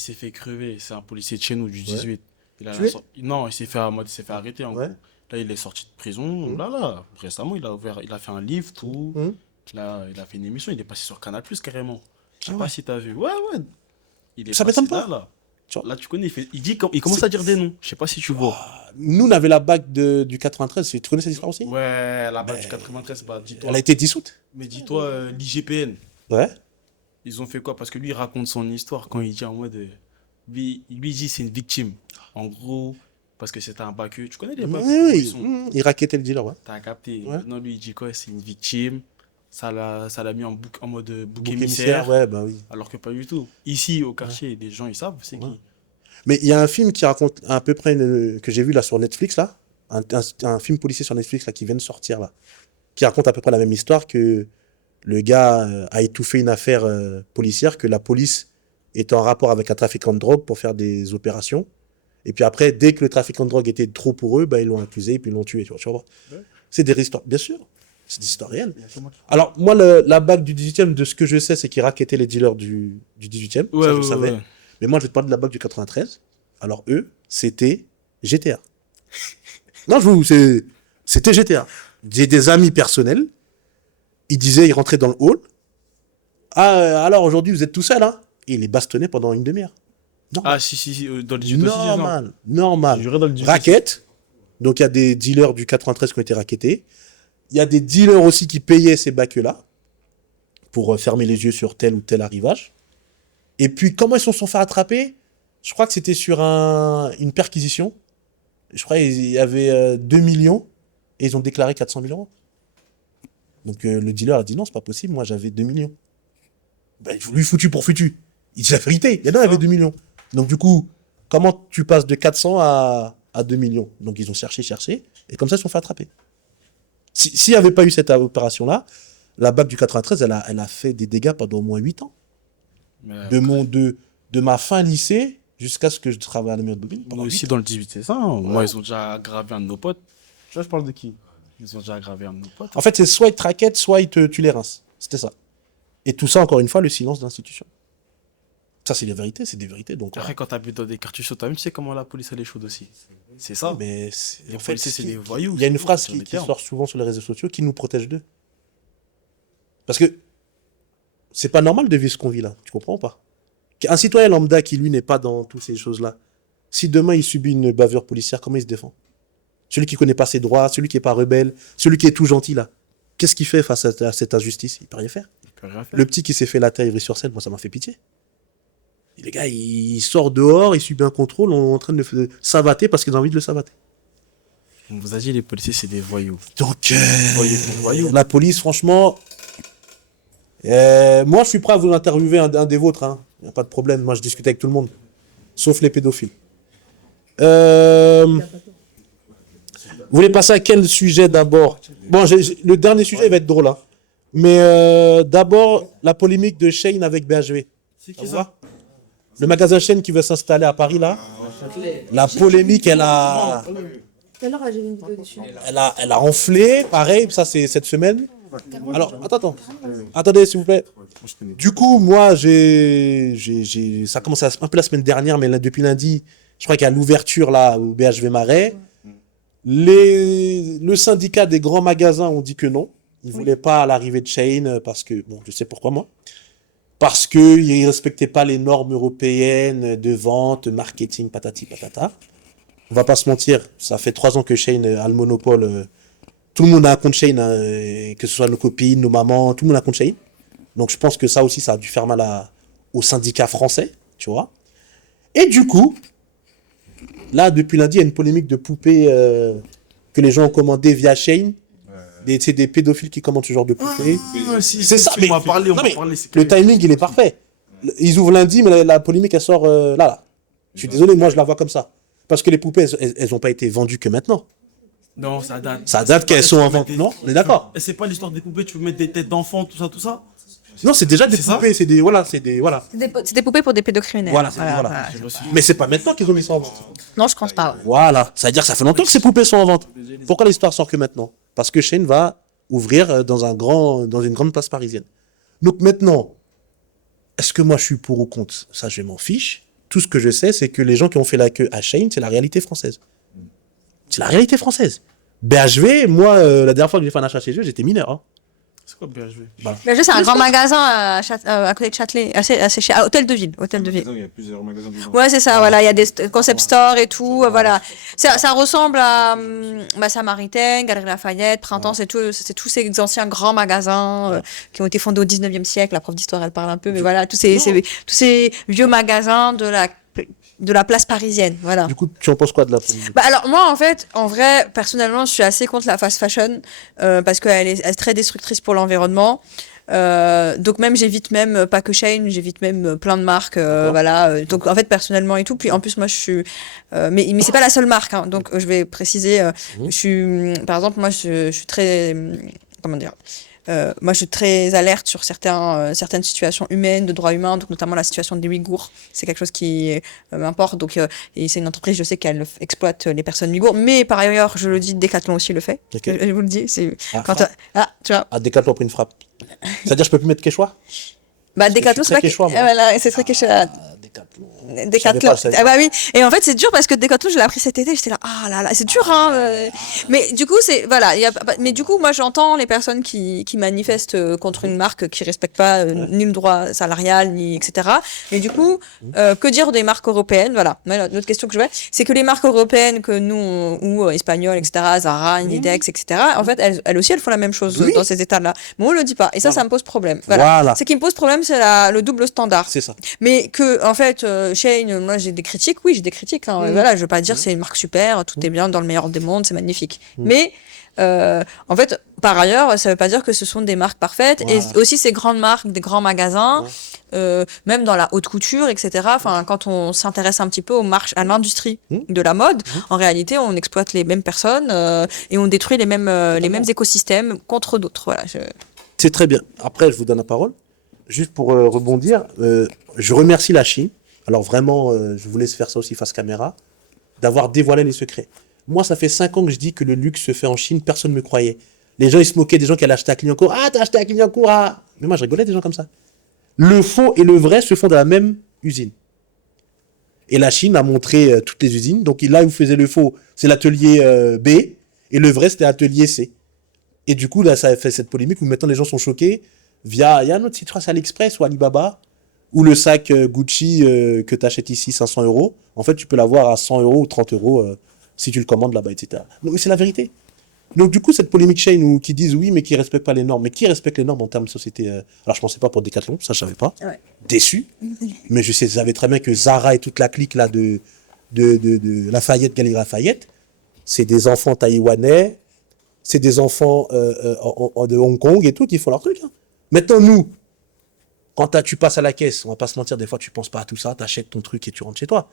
s'est fait crever. C'est un policier de chez nous du 18. Tué Non, il s'est fait arrêter en Ouais. gros. Là, il est sorti de prison. Là, récemment, il a fait un livre, tout. Mhm. Là, il a fait une émission. Il est passé sur Canal Plus carrément. Je sais Ah pas ouais. si t'as vu. Ouais. Il est Ça passé m'étonne pas. Là. Tu vois. Là, tu connais. Il commence à dire des noms. Je sais pas si tu vois. Nous, on avait la bague du 93. Tu connais cette histoire aussi? Ouais, la balle du 93, dis-toi. Elle a été dissoute. Mais dis-toi, l'IGPN. Ouais. Ils ont fait quoi? Parce que lui, il raconte son histoire quand il dit en mode. Lui il dit c'est une victime. En gros, parce que c'était un bacu. Tu connais les Oui, bacs oui. Il raquettait le dealer, ouais. T'as capté. Ouais. Maintenant, lui, il dit quoi? C'est une victime. Ça l'a mis en mode bouc Bouc émissaire. ouais, bah oui. Alors que pas du tout. Ici, au quartier, les gens, ils savent c'est Ouais. qui. Mais il y a un film qui raconte à peu près que j'ai vu là sur Netflix là, un film policier sur Netflix là qui vient de sortir là, qui raconte à peu près la même histoire que le gars a étouffé une affaire policière, que la police est en rapport avec un trafiquant de drogue pour faire des opérations. Et puis après, dès que le trafiquant de drogue était trop pour eux, bah, ils l'ont accusé et puis ils l'ont tué. Tu vois. Ouais. C'est des histoires, bien sûr. C'est des histoires réelles. Alors, moi, la bague du 18e, de ce que je sais, c'est qu'il raquettait les dealers du 18e. Ouais, ça, je ouais, le savais. ouais. Mais moi, je vais te parler de la bague du 93. Alors, eux, c'était GTA. Non, c'était GTA. J'ai des amis personnels. Ils disaient, ils rentraient dans le hall. Ah, alors aujourd'hui, vous êtes tout seul, hein? Et ils les bastonnaient pendant une demi-heure. Ah, si, dans le 18 aussi, c'est ça. Normal. Juré dans le 18. Raquette. Donc, il y a des dealers du 93 qui ont été raquettés. Il y a des dealers aussi qui payaient ces bacs-là pour fermer les yeux sur tel ou tel arrivage. Et puis, comment ils se sont fait attraper? Je crois que c'était sur une perquisition. Je crois qu'il y avait 2 millions et ils ont déclaré 400 000 euros. Donc, le dealer a dit non, c'est pas possible. Moi, j'avais 2 millions. Ben, lui, foutu pour foutu. Il dit la vérité. Il y en a, il avait 2 millions. Donc, du coup, comment tu passes de 400 à à 2 millions. Donc ils ont cherché, et comme ça ils se sont fait attraper. S'il n'y avait pas eu cette opération-là, la BAC du 93, elle a fait des dégâts pendant au moins 8 ans. Mais De ma fin lycée jusqu'à ce que je travaille à la mairie de Bobigny. nous pendant aussi, 8 ans. dans le 18, c'est ça. Hein. Moi, ils ont déjà aggravé un de nos potes. Là, je parle de qui? Ils ont déjà aggravé un de nos potes. En fait, c'est soit ils te raquettent, soit tu les rinces. C'était ça. Et tout ça, encore une fois, le silence d'institution. Ça, c'est les vérités, c'est des vérités. Donc, Après, quand t'habites dans des quartiers chauds, toi-même, tu sais comment la police, elle est chaude aussi. C'est ça. mais Les en fait, policiers, c'est des voyous. il y a une phrase Sur les qui termes. sort souvent sur les réseaux sociaux qui nous protège d'eux. Parce que c'est pas normal de vivre ce qu'on vit là. Tu comprends ou pas? Un citoyen lambda qui, lui, n'est pas dans toutes ces choses-là, si demain il subit une bavure policière, comment il se défend? Celui qui connaît pas ses droits, celui qui est pas rebelle, celui qui est tout gentil là. Qu'est-ce qu'il fait face à cette injustice? Il peut rien faire. Il peut rien faire. Le petit qui s'est fait la taille Ivry-sur-Seine, moi ça m'a fait pitié. Et les gars, il sort dehors, il subit un contrôle, on est en train de le savater parce qu'ils ont envie de le savater. On vous a dit, les policiers, c'est des voyous. Donc, Voyous pour voyous. la police, franchement, moi je suis prêt à vous interviewer un des vôtres. Hein. Il n'y a pas de problème, moi je discute avec tout le monde. Sauf les pédophiles. Vous voulez passer à quel sujet d'abord? Bon, le dernier sujet il va être drôle. Hein. Mais d'abord, la polémique de Shein avec BHV. C'est Ça vous va? Le magasin Shein qui veut s'installer à Paris, là. La polémique, elle a enflé. Pareil, ça c'est cette semaine. Alors, attendez, s'il vous plaît. Du coup, moi, ça a commencé un peu la semaine dernière, mais là, depuis lundi, je crois qu'il y a l'ouverture là au BHV Marais. Le syndicat des grands magasins ont dit que non. Ils ne voulaient pas l'arrivée de Shein parce que, bon, je sais pourquoi moi. Parce qu'ils ne respectaient pas les normes européennes de vente, marketing, patati patata. On va pas se mentir, ça fait 3 ans que Shein a le monopole. Tout le monde a un compte Shein, hein, que ce soit nos copines, nos mamans, tout le monde a un compte Shein. Donc je pense que ça aussi, ça a dû faire mal aux syndicats français, tu vois. Et du coup, là, depuis lundi, il y a une polémique de poupées que les gens ont commandées via Shein. C'est des pédophiles qui commandent ce genre de poupées. C'est ça, mais, On va parler, non, mais c'est le timing, il est parfait. Ils ouvrent lundi, mais la polémique, elle sort là. Je suis désolé, moi, je la vois comme ça. Parce que les poupées, elles n'ont pas été vendues que maintenant. Non, ça date. Ça date qu'elles sont en vente, non? On est d'accord? Et c'est pas l'histoire des poupées, tu veux mettre des têtes d'enfants, tout ça? Non, c'est déjà des C'est ça poupées, c'est des... Voilà. C'est des poupées pour des pédocriminels. Voilà, Voilà. Mais c'est pas maintenant qu'ils ont mis ça en vente. Non, je pense pas. Ouais. Voilà. Ça veut dire que ça fait longtemps que ces poupées sont en vente. Pourquoi l'histoire sort que maintenant? Parce que Shein va ouvrir dans une grande place parisienne. Donc maintenant, est-ce que moi je suis pour ou contre? Ça, je m'en fiche. Tout ce que je sais, c'est que les gens qui ont fait la queue à Shein, c'est la réalité française. C'est la réalité française. BHV, moi, la dernière fois que j'ai fait un achat chez eux, j'étais mineur. Hein. C'est quoi BHV? Mais c'est un grand magasin à côté de Châtelet, à Hôtel de Ville. Hôtel de Ville. Il y a plusieurs magasins dedans. Ouais, c'est ça, voilà, il y a des concept stores et tout, voilà. Ça ressemble à Samaritaine, Galerie Lafayette, Printemps, c'est tous ces anciens grands magasins qui ont été fondés au 19e siècle. La prof d'histoire, elle parle un peu, mais voilà, tous ces vieux magasins de la place parisienne, voilà. Du coup, tu en penses quoi de la polémique? Bah alors moi en vrai personnellement je suis assez contre la fast fashion parce qu'elle est très destructrice pour l'environnement. Donc même j'évite même pas que Shein, j'évite même plein de marques voilà. Donc en fait personnellement et tout, puis en plus moi je suis mais c'est pas la seule marque hein. Donc je vais préciser je suis par exemple moi je suis très comment dire moi, je suis très alerte sur certaines situations humaines, de droits humains, donc notamment la situation des Ouïghours. C'est quelque chose qui m'importe. Donc, et c'est une entreprise, je sais qu'elle exploite les personnes Ouïghours, mais par ailleurs, je le dis, Decathlon aussi le fait. Okay. Je vous le dis. C'est Frappe. tu vois. Decathlon a pris une frappe. C'est-à-dire, je peux plus mettre Quechua? Bah, Decathlon, c'est pas Quechua, moi. voilà, c'est très Quechua. Decathlon. Ah bah oui. Et en fait, c'est dur parce que Decathlon, je l'ai appris cet été. J'étais là, ah là là, c'est dur, hein. Mais du coup, voilà. Mais du coup, moi, j'entends les personnes qui manifestent contre une marque qui respecte pas ni le droit salarial, ni etc. Mais du coup, que dire des marques européennes? Voilà. L'autre question que je vois, c'est que les marques européennes que nous, ou espagnoles, etc., Zara, Inditex, etc., en fait, elles aussi, elles font la même chose dans ces états-là. Mais on le dit pas. Et ça me pose problème. Voilà. Ce qui me pose problème, c'est le double standard. C'est ça. Mais que, en fait, Shein, moi j'ai des critiques, oui, j'ai des critiques. Hein. Voilà, je veux pas dire c'est une marque super, tout est bien dans le meilleur des mondes, c'est magnifique. Mais en fait, par ailleurs, ça veut pas dire que ce sont des marques parfaites. Et aussi ces grandes marques, des grands magasins, même dans la haute couture, etc. Enfin, quand on s'intéresse un petit peu aux marches, à l'industrie de la mode, en réalité, on exploite les mêmes personnes et on détruit les mêmes écosystèmes contre d'autres. Voilà. C'est très bien. Après, je vous donne la parole. Juste pour rebondir, je remercie la Chine. Alors vraiment, je vous laisse faire ça aussi face caméra, d'avoir dévoilé les secrets. Moi, ça fait 5 ans que je dis que le luxe se fait en Chine, personne ne me croyait. Les gens, ils se moquaient des gens qui allaient acheter à Clignancourt. Ah, t'as acheté à Clignancourt, ah. Mais moi, je rigolais des gens comme ça. Le faux et le vrai se font dans la même usine. Et la Chine a montré toutes les usines. Donc là où vous faisiez le faux, c'est l'atelier B, et le vrai, c'était l'atelier C. Et du coup, là, ça a fait cette polémique où maintenant les gens sont choqués via, il y a un autre site, je crois, c'est AliExpress ou Alibaba, où le sac Gucci que tu achètes ici 500 euros, en fait, tu peux l'avoir à 100 euros ou 30 euros si tu le commandes là-bas, etc. Donc, c'est la vérité. Donc, du coup, cette polémique Shein où qui disent oui, mais qui respectent pas les normes. Mais qui respecte les normes en termes de société Alors, je pensais pas pour Decathlon, ça, je savais pas. Ouais. Déçu. Mais je savais très bien que Zara et toute la clique là de Lafayette, Galeries Lafayette, c'est des enfants taïwanais, c'est des enfants de Hong Kong et tout qui font leur truc. Hein. Maintenant, nous, quand tu passes à la caisse, on va pas se mentir, des fois, tu penses pas à tout ça, tu achètes ton truc et tu rentres chez toi.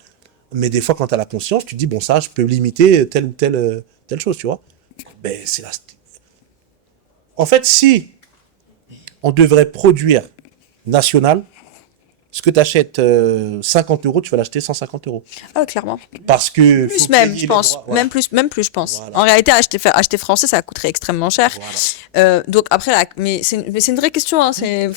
Mais des fois, quand tu as la conscience, tu te dis, bon, ça, je peux limiter telle ou telle chose, tu vois. Ben, c'est la... En fait, si on devrait produire national, ce que tu achètes 50 euros, tu vas l'acheter 150 euros. Ah, clairement. Parce que... Plus faut même, payer je les pense. droits, voilà. Même plus, je pense. Voilà. En réalité, acheter français, ça coûterait extrêmement cher. Voilà. Donc après, mais c'est une vraie question. Hein. C'est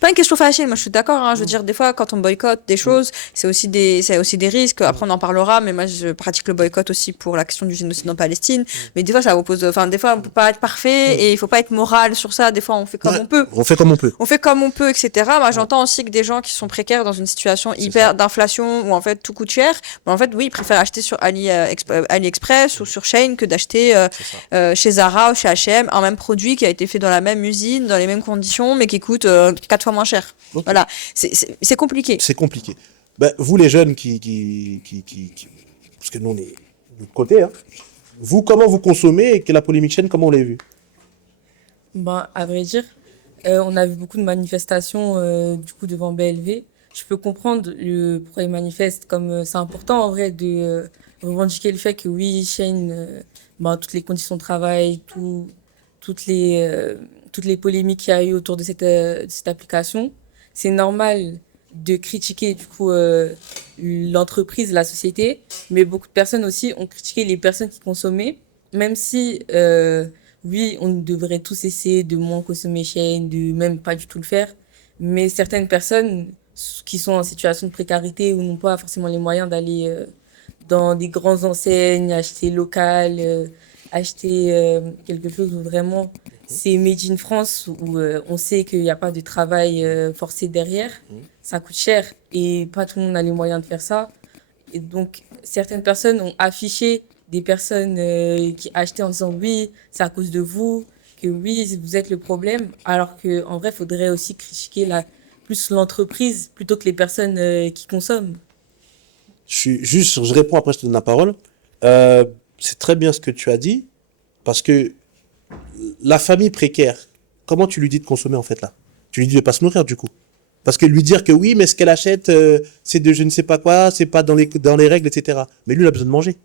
pas une question facile. Moi, je suis d'accord. Hein. Je veux dire, des fois, quand on boycotte des choses, c'est aussi des risques. Après, on en parlera. Mais moi, je pratique le boycott aussi pour la question du génocide en Palestine. Mais des fois, ça oppose. Enfin, des fois, on peut pas être parfait et il faut pas être moral sur ça. Des fois, on fait comme on peut. On fait comme on peut. On fait comme on peut, etc. Moi, j'entends aussi que des gens qui sont précaires dans une situation hyper d'inflation où en fait tout coûte cher, mais en fait, oui, ils préfèrent acheter sur AliExpress ou sur Shein que d'acheter chez Zara ou chez H&M un même produit qui a été fait dans la même usine, dans les mêmes conditions, mais qui coûte 4 fois moins cher. Okay. Voilà, c'est compliqué. C'est compliqué. Ben, vous, les jeunes parce que nous, on est de l'autre côté, hein. Vous, comment vous consommez et que la polémique Shein, comment on l'a vu? Ben, à vrai dire, on a vu beaucoup de manifestations du coup devant BLV. Je peux comprendre pourquoi ils manifestent, comme c'est important en vrai de revendiquer le fait que oui, Shein, toutes les conditions de travail, toutes les polémiques qu'il y a eu autour de cette application, c'est normal de critiquer du coup l'entreprise, la société, mais beaucoup de personnes aussi ont critiqué les personnes qui consommaient, même si oui, on devrait tous essayer de moins consommer Shein, de même pas du tout le faire, mais certaines personnes qui sont en situation de précarité ou n'ont pas forcément les moyens d'aller dans des grandes enseignes, acheter local, acheter quelque chose où vraiment c'est made in France, où on sait qu'il n'y a pas de travail forcé derrière, ça coûte cher et pas tout le monde a les moyens de faire ça. Et donc, certaines personnes ont affiché des personnes qui achetaient en disant oui, c'est à cause de vous, que oui, vous êtes le problème, alors qu'en vrai, il faudrait aussi critiquer plus l'entreprise plutôt que les personnes qui consomment. Je réponds après, je te donne la parole. C'est très bien ce que tu as dit, parce que la famille précaire, comment tu lui dis de consommer en fait là? Tu lui dis de pas se nourrir du coup. Parce que lui dire que oui, mais ce qu'elle achète, c'est de je ne sais pas quoi, c'est pas dans les règles, etc. Mais lui, il a besoin de manger.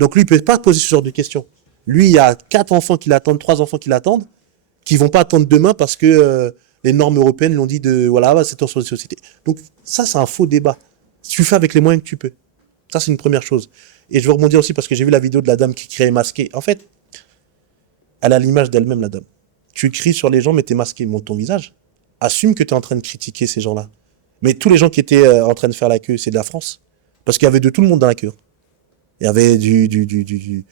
Donc lui, il peut pas poser ce genre de questions. Lui, il y a 4 enfants qui l'attendent, 3 enfants qui l'attendent, qui vont pas attendre demain parce que les normes européennes l'ont dit c'est ton sur la société. Donc ça, c'est un faux débat. Tu fais avec les moyens que tu peux. Ça, c'est une première chose. Et je veux rebondir aussi parce que j'ai vu la vidéo de la dame qui criait masquée. En fait, elle a l'image d'elle-même, la dame. Tu cries sur les gens, mais t'es masqué. Montre ton visage. Assume que tu es en train de critiquer ces gens-là. Mais tous les gens qui étaient en train de faire la queue, c'est de la France. Parce qu'il y avait de tout le monde dans la queue. Il y avait de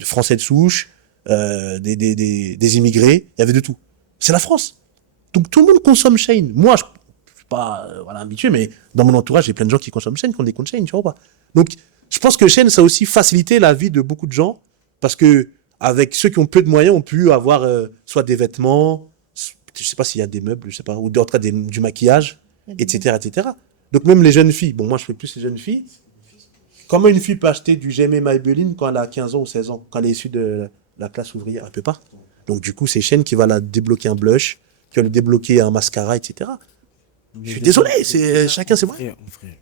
Français de souche, des immigrés, il y avait de tout. C'est la France. Donc tout le monde consomme Shein. Moi, je suis pas habitué, mais dans mon entourage, j'ai plein de gens qui consomment Shein, qui ont des comptes Shein, tu vois pas. Donc je pense que Shein, ça a aussi facilité la vie de beaucoup de gens, parce que avec ceux qui ont peu de moyens, ont pu avoir soit des vêtements, je sais pas s'il y a des meubles, je sais pas, ou en tout cas du maquillage, etc., etc. Donc même les jeunes filles, bon moi je fais plus les jeunes filles, comment une fille peut acheter du GM Maybelline quand elle a 15 ans ou 16 ans, quand elle est issue de la classe ouvrière? Elle peut pas. Donc du coup, c'est Shein qui va la débloquer un blush, qui va lui débloquer un mascara, etc. Je suis désolé, chacun c'est moi. Mon frère,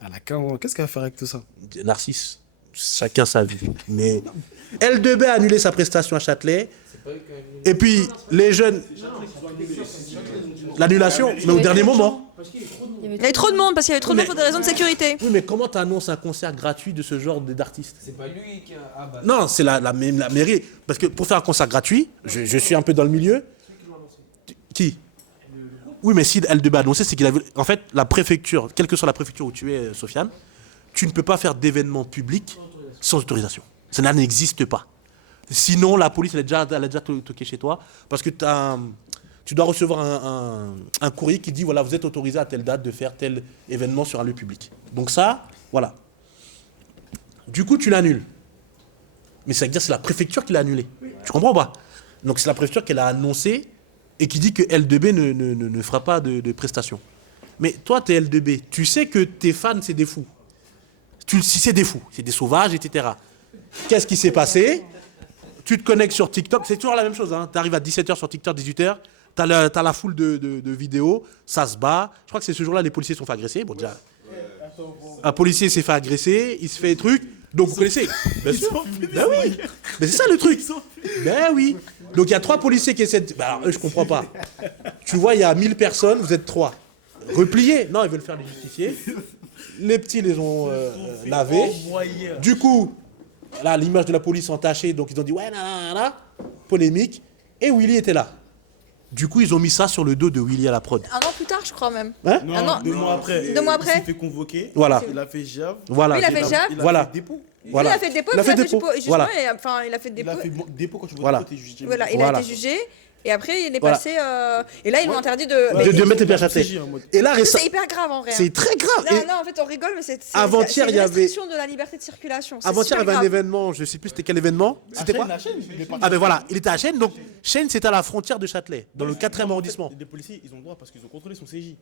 elle a 15 ans, qu'est-ce qu'elle va faire avec tout ça? Narcisse, chacun sa vie. Mais L2B a annulé sa prestation à Châtelet. Et puis les jeunes, l'annulation, mais au dernier moment. Il y avait trop de monde parce qu'il y avait trop de monde pour des raisons de sécurité. Oui, mais comment tu annonces un concert gratuit de ce genre d'artiste? C'est pas lui qui a. Ah bah. Non, c'est la mairie. Parce que pour faire un concert gratuit, je suis un peu dans le milieu. Qui? Oui, mais si L2B a annoncé, c'est qu'il avait. En fait, la préfecture, quelle que soit la préfecture où tu es, Sofiane, tu ne peux pas faire d'événements publics sans autorisation. Ça n'existe pas. Sinon, la police, elle a déjà toqué chez toi parce que tu dois recevoir un courrier qui dit voilà, vous êtes autorisé à telle date de faire tel événement sur un lieu public. Donc ça, voilà. Du coup, tu l'annules. Mais ça veut dire que c'est la préfecture qui l'a annulé. Tu comprends pas? Donc c'est la préfecture qui l'a annoncé et qui dit que L2B ne fera pas de prestations. Mais toi, tu es L2B. Tu sais que tes fans, c'est des fous. Si c'est des fous, c'est des sauvages, etc. Qu'est-ce qui s'est passé? Tu te connectes sur TikTok, c'est toujours la même chose. Hein. Tu arrives à 17h sur TikTok, 18h, tu as la foule de vidéos, ça se bat. Je crois que c'est ce jour-là, les policiers se sont fait agresser. Bon, déjà, un policier s'est fait agresser, il se fait des trucs. Donc vous connaissez. Ben oui. Mais c'est ça le truc. Ben oui. Donc il y a 3 policiers qui essaient de... Ben alors eux, je comprends pas. Tu vois, il y a 1000 personnes, vous êtes 3. Repliés. Non, ils veulent faire les justiciers. Les petits les ont lavés. Du coup, là, l'image de la police entachée, donc ils ont dit ouais, polémique. Et Willy était là. Du coup, ils ont mis ça sur le dos de Willy à la prod. Un an plus tard, je crois même. Hein? Non, Ah non. 2 mois après. 2 mois Il s'est après. fait convoquer. Voilà. Il a fait JAV. Voilà. Oui, il a fait JAV. Il a Voilà. fait dépôt. Voilà. Il a fait dépôt, Il a puis fait dépôt. jugement, Voilà. et, enfin, il a fait Il dépôt. a fait dépôt quand tu vois Voilà. dépôt, t'es jugé. Voilà, il Voilà. a été jugé. Et après, il est Voilà. passé. Et là, ils lui ont interdit de. De mettre les pieds à Châtelet. CJ en mode. Et là, C'est hyper grave en vrai. c'est très grave. Non, Et non, en fait, on rigole, mais c'est. Avant-hier, c'est il y avait- une restriction de la liberté de circulation. C'est avant-hier, il y super avait un grave. événement, je sais plus c'était quel événement. C'était quoi? La chaîne, il est parti. Ah ben voilà, il était à Chênes, donc Chênes c'était à la frontière de Châtelet, dans le 4e arrondissement. Les policiers, ils ont le droit parce qu'ils ont contrôlé son CJ.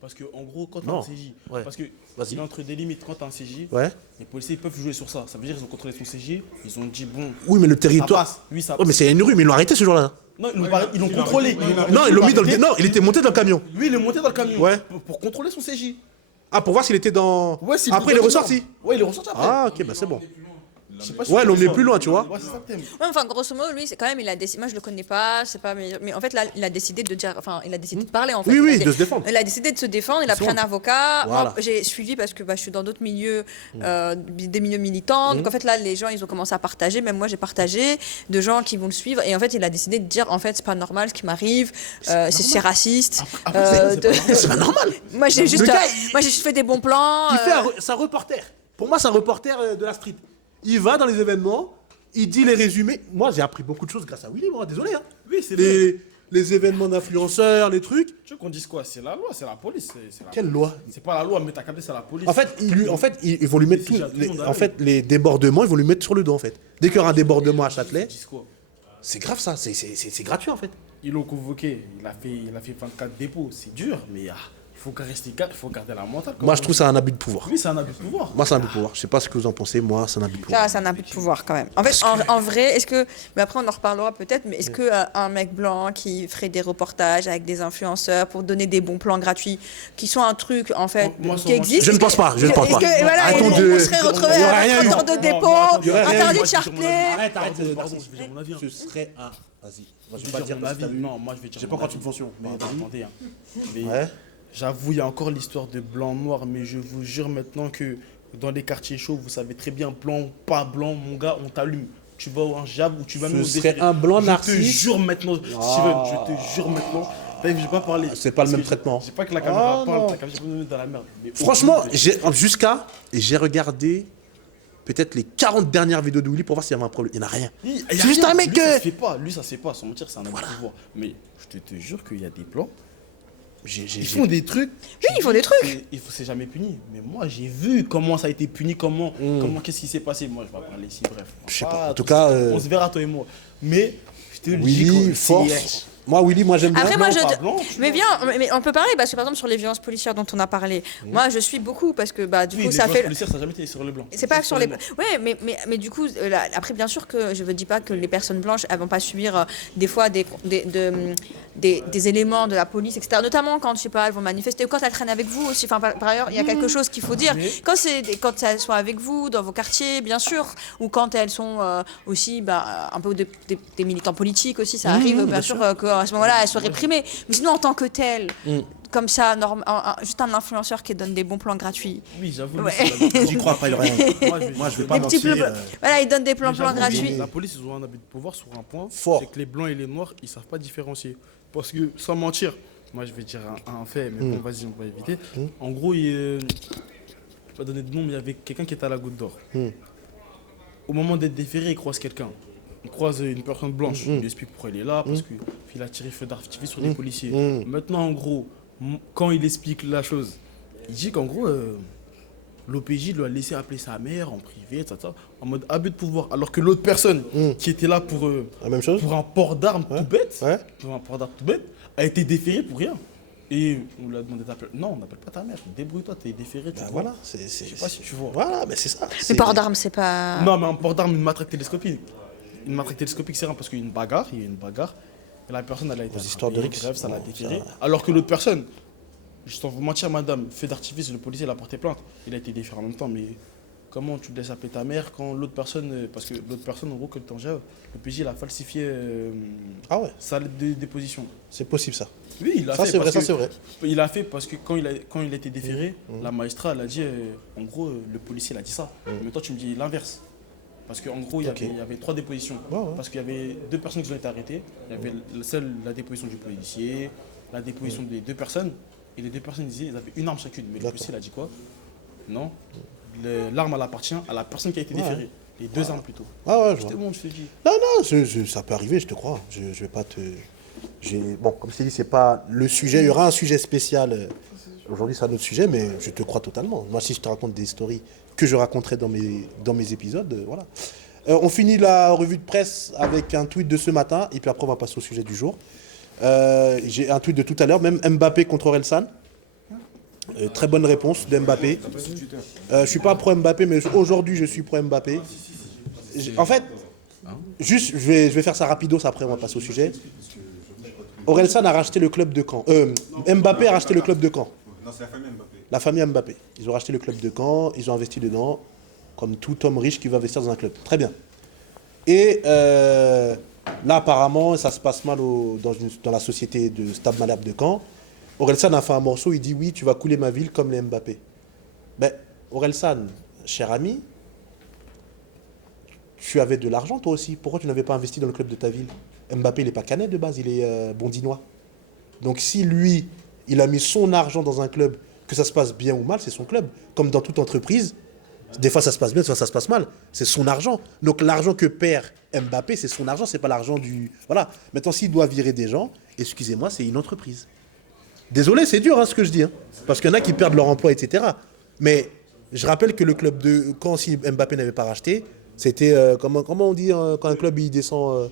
Parce que en gros, quand t'as Non. un CJ, Ouais. parce que Vas-y. il est entre des limites, quand t'as un CJ, Ouais. les policiers ils peuvent jouer sur ça. Ça veut dire qu'ils ont contrôlé son CJ, ils ont dit bon, Oui, mais le ça territoire. passe. Lui, ça Oh, mais c'est une rue, mais ils l'ont arrêté ce jour-là. Non, ils l'ont contrôlé. Non, ils l'ont mis dans le. Non, il était monté dans le camion. Lui, il est monté dans le camion Ouais. pour contrôler son CJ. Ah, pour voir s'il était dans. Ouais, s'il Après, il est était ressorti. dedans. Ouais, il est ressorti après. Ah, ok, bah c'est bon. Je sais pas si Ouais, tu l'emmener vois. plus loin, tu vois. Ouais, c'est ça le thème. Ouais, enfin, grosso modo, lui, c'est quand même, il a décidé. Moi, je le connais pas, c'est pas. Mais en fait, là, il a décidé de dire. Enfin, il a décidé de parler, en fait. Oui, Il a oui, dé- de se défendre. Il a décidé de se défendre, il a C'est pris bon. un avocat. Voilà. Moi, j'ai suivi parce que je suis dans d'autres milieux, des milieux militants. Donc, en fait, là, les gens, ils ont commencé à partager. Même moi, j'ai partagé de gens qui vont le suivre. Et en fait, il a décidé de dire en fait, c'est pas normal ce qui m'arrive, c'est raciste. C'est pas normal. Moi, j'ai juste, Le gars, moi, j'ai juste fait des bons plans. Il fait c'est un reporter. Pour moi, c'est un reporter de la street. Il va dans les événements, il dit les résumés. Moi, j'ai appris beaucoup de choses grâce à Willy, moi, désolé. Hein. Oui, c'est vrai. Les événements d'influenceurs, les trucs. Tu veux qu'on dise quoi? C'est la loi, c'est la police. C'est la- Quelle loi? C'est pas la loi, mais t'as capté, c'est la police. En fait, ils vont lui mettre Si, tout. j'ai tout le monde En avec. fait, les débordements, ils vont lui mettre sur le dos, en fait. Dès qu'il y aura un débordement à Châtelet, Ils disent quoi? c'est grave ça, c'est gratuit, en fait. Ils l'ont convoqué, il a fait 24 dépôts, c'est dur, mais il faut garder la mentale. Moi, je trouve ça un abus de pouvoir. Oui, c'est un abus de pouvoir. Moi, c'est un abus de pouvoir. Je sais pas ce que vous en pensez, moi, c'est un abus de pouvoir. Ça, c'est un abus de pouvoir quand même. En fait, en vrai, est-ce que, mais après on en reparlera peut-être, mais est-ce que un mec blanc qui ferait des reportages avec des influenceurs pour donner des bons plans gratuits, qui sont un truc en fait Moi, qui sans existe Je ne pense pas, je ne pense pas. Est-ce que voilà, Arrêtons on de- serait retrouvé il y aurait à rien eu. 30 ans de dépôt, Il y aurait rien eu. interdit de Moi, je vais dire mon Châtelet. avis. Arrête, Pardon, Narcisse. je vais dire mon avis. Ce serait un. Vas-y. Moi, Je vais dire mon avis. Non, moi je vais dire. J'ai mon pas encore avis. de subvention. Mais attendez, hein. Mais Ouais. j'avoue, il y a encore l'histoire de blanc-noir, mais je vous jure maintenant que dans les quartiers chauds, vous savez très bien, blanc ou pas blanc, mon gars, on t'allume. Tu vas en jab ou tu vas Ce nous serait déférer. un blanc Je te Narcisse. jure maintenant, Steven, je te jure maintenant. Je vais pas parler. C'est pas le Parce même que traitement. j'ai pas que la caméra Ah, parle, non. ta caméra peut nous mettre dans la merde. Mais Franchement, aujourd'hui, j'ai regardé peut-être les 40 dernières vidéos de Willy pour voir s'il y avait un problème. Il n'y en a rien. il y a C'est juste rien. un mec Lui, ça que- se fait pas. Lui, ça se fait pas. Sans mentir, c'est un abus de pouvoir. Mais je te jure qu'il y a des plans. Ils font des trucs. Oui, ils font des trucs. C'est jamais puni. Mais moi, j'ai vu comment ça a été puni, qu'est-ce qui s'est passé. Moi, je vais pas parler ici, bref. Je sais pas. En tout tout cas, ça. On se verra, toi et moi. Mais je te le dis. Willy, que force. Moi, Willy, moi j'aime bien. Après, moi, Blanc, je. pas blanc, tu Mais vois. bien, mais on peut parler parce que par exemple sur les violences policières dont on a parlé, moi je suis beaucoup parce que bah du Oui, coup les ça violences fait. policières, ça n'a jamais été sur les blancs. C'est pas sur les. noirs. Ouais, mais du coup, après, bien sûr que je ne dis pas que les personnes blanches, elles vont pas subir des fois des éléments de la police, etc. Notamment quand, je sais pas, elles vont manifester ou quand elles traînent avec vous aussi. Enfin, par ailleurs, il y a quelque chose qu'il faut dire. Mais- Quand elles sont avec vous, dans vos quartiers, bien sûr, ou quand elles sont aussi bah, un peu des militants politiques aussi, ça arrive, bien sûr, qu'à ce moment-là, elles soient réprimées. Mais sinon, en tant que telles, comme ça, juste un influenceur qui donne des bons plans gratuits. Oui, j'avoue. Ouais. J'y crois pas, il rien. Moi, je vais pas Des petits mentir. plans- Voilà, ils donnent des plans Mais j'avoue, gratuits. La police, ils ont un abus de pouvoir sur un point. Fort. C'est que les blancs et les noirs, ils savent pas différencier. Parce que, sans mentir, moi je vais dire un fait, mais bon, vas-y, on va éviter. En gros, je vais pas donner de nom, mais il y avait quelqu'un qui était à la Goutte d'Or. Au moment d'être déféré, il croise quelqu'un. Il croise une personne blanche. Il lui explique pourquoi il est là, parce qu'il a tiré feu d'artifice sur des policiers. Maintenant, en gros, quand il explique la chose, il dit qu'en gros, l'OPJ lui a laissé appeler sa mère en privé, etc., en mode abus de pouvoir. Alors que l'autre personne qui était là pour, La même chose. pour un port d'armes tout bête, Ouais. pour un port d'armes tout bête, a été déféré pour rien. Et on lui a demandé d'appeler. Non, on n'appelle pas ta mère, débrouille-toi, t'es déféré. Tu Bah vois. voilà, Je sais pas si tu vois. Voilà, mais c'est ça. Mais port d'armes, c'est pas. Non, mais un port d'armes, une matraque télescopique. Une matraque télescopique, c'est rien parce qu'il y a eu une bagarre, et la personne, elle a été Les histoires de attrapée, Rix. bref, ça l'a Bon, déféré. ça- Alors que l'autre personne, je t'en veux mentir, madame, fait d'artifice, le policier l'a porté plainte. Il a été déféré en même temps, mais comment tu te laisses appeler ta mère quand l'autre personne, parce que l'autre personne, en gros, que le temps le PJ, il a falsifié Ah ouais, sa lettre de déposition. c'est possible ça. Oui, il l'a Ça fait. c'est vrai, parce ça que- c'est vrai. Il a fait parce que quand il a été déféré, la magistrat elle a dit, en gros, le policier il a dit ça. Mais toi tu me dis l'inverse. Parce qu'en gros, Ok. il y avait 3 dépositions. Ouais, ouais. Parce qu'il y avait 2 personnes qui ont été arrêtées. Il y avait la déposition du policier, la déposition des 2 personnes. Et les 2 personnes disaient qu'ils avaient une arme chacune. Mais le D'accord. policier il a dit quoi? Non. L'arme elle appartient à la personne qui a été déférée. Les 2 armes plutôt. Ah ouais, je vois. C'était bon, je te dis. Non, non, ça peut arriver, je te crois. Je vais pas te. Bon, comme je t'ai dit, c'est pas le sujet. Il y aura un sujet spécial. Aujourd'hui, c'est un autre sujet, mais je te crois totalement. Moi, si je te raconte des stories que je raconterai dans mes épisodes, voilà. On finit la revue de presse avec un tweet de ce matin, et puis après, on va passer au sujet du jour. J'ai un tweet de tout à l'heure, même Mbappé contre Orelsan. Très bonne réponse d'Mbappé. Je suis pas pro Mbappé, mais aujourd'hui, je suis pro Mbappé. En fait, juste, je vais faire ça rapidos, après on va passer au sujet. Orelsan a racheté le club de Caen. Mbappé a racheté le club de Caen. Non, c'est la famille Mbappé. La famille Mbappé. Ils ont racheté le club de Caen, ils ont investi dedans, comme tout homme riche qui veut investir dans un club. Très bien. Et là, apparemment, ça se passe mal dans la société de Stade Malherbe de Caen. Orelsan a fait un morceau, il dit oui, tu vas couler ma ville comme les Mbappé. Ben, Orelsan, cher ami, tu avais de l'argent toi aussi. Pourquoi tu n'avais pas investi dans le club de ta ville? Mbappé, il n'est pas canet de base, il est bondinois. Donc si lui, il a mis son argent dans un club, que ça se passe bien ou mal, c'est son club. Comme dans toute entreprise, des fois ça se passe bien, des fois ça se passe mal. C'est son argent. Donc l'argent que perd Mbappé, c'est son argent, c'est pas l'argent du... Voilà. Maintenant, s'il doit virer des gens, excusez-moi, c'est une entreprise. Désolé, c'est dur ce que je dis. Parce qu'il y en a qui perdent leur emploi, etc. Mais je rappelle que le club de... Quand si Mbappé n'avait pas racheté, c'était... comment on dit quand un club il descend...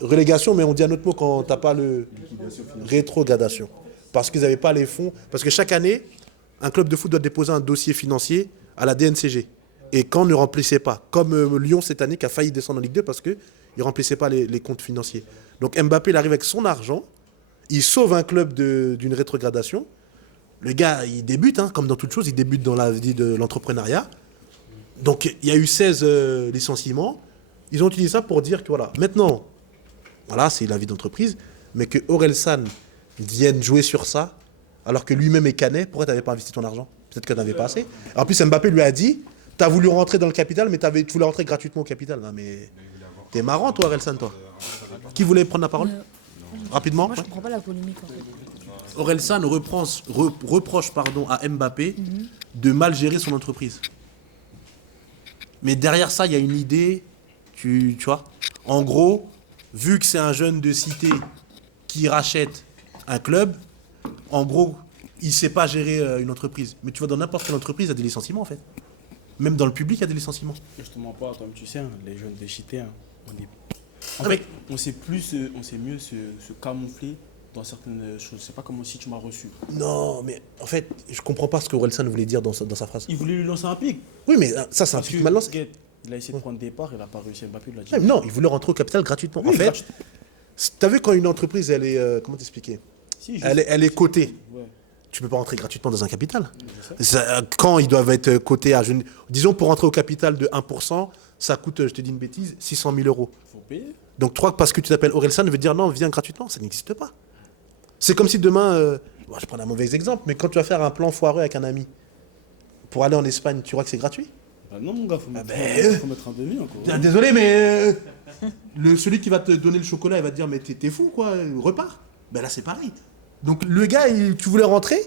relégation, mais on dit un autre mot quand t'as pas le... Rétrogradation. Parce qu'ils n'avaient pas les fonds. Parce que chaque année, un club de foot doit déposer un dossier financier à la DNCG. Et Caen ne remplissait pas. Comme Lyon cette année qui a failli descendre en Ligue 2 parce qu'il ne remplissait pas les comptes financiers. Donc Mbappé, il arrive avec son argent. Il sauve un club d'une rétrogradation. Le gars, il débute, comme dans toute chose, il débute dans la vie de l'entrepreneuriat. Donc il y a eu 16 licenciements. Ils ont utilisé ça pour dire que voilà, maintenant, voilà, c'est la vie d'entreprise, mais que Orelsan vienne jouer sur ça, alors que lui-même est canet, pourquoi tu n'avais pas investi ton argent? Peut-être que tu n'avais pas assez. En plus, Mbappé lui a dit, tu as voulu rentrer dans le capital, mais tu voulais rentrer gratuitement au capital. Non, mais t'es marrant, toi, Orelsan, toi. Qui voulait prendre la parole? Rapidement. Moi, je comprends pas la polémique. En fait. Orelsan reproche à Mbappé de mal gérer son entreprise. Mais derrière ça, il y a une idée, tu vois. En gros, vu que c'est un jeune de cité qui rachète un club, en gros, il ne sait pas gérer une entreprise. Mais tu vois, dans n'importe quelle entreprise, il y a des licenciements, en fait. Même dans le public, il y a des licenciements. Justement pas, comme tu sais, les jeunes de cité, on est En fait, on sait mieux se camoufler dans certaines choses. C'est pas comme si tu m'as reçu. Non, mais en fait, je comprends pas ce que Orelsan voulait dire dans sa phrase. Il voulait lui lancer un pic. Oui, mais ça, c'est un Parce pic que, mal lancé. regarde, il a essayé de prendre des parts, il n'a pas réussi. Mbappé lui a dit. Ouais, mais non, il voulait rentrer au capital gratuitement. Oui, en fait, gratuit. t'as vu quand une entreprise, elle est. Comment t'expliquer? Si, je Elle est cotée. Ouais. Tu peux pas rentrer gratuitement dans un capital. Je sais. Quand ils doivent être cotés à. Disons, pour rentrer au capital de 1%, ça coûte, je te dis une bêtise, 600 000 euros. Faut payer. Donc, toi, parce que tu t'appelles Orelsan, veut dire non, viens gratuitement. Ça n'existe pas. C'est comme si demain. Bon, je prends un mauvais exemple, mais quand tu vas faire un plan foireux avec un ami pour aller en Espagne, tu crois que c'est gratuit? Bah non, mon gars, faut mettre, ben, faut mettre un demi encore. Bien, désolé, mais celui qui va te donner le chocolat, il va te dire mais t'es fou quoi, repars. Ben là c'est pareil. Donc le gars, tu voulais rentrer,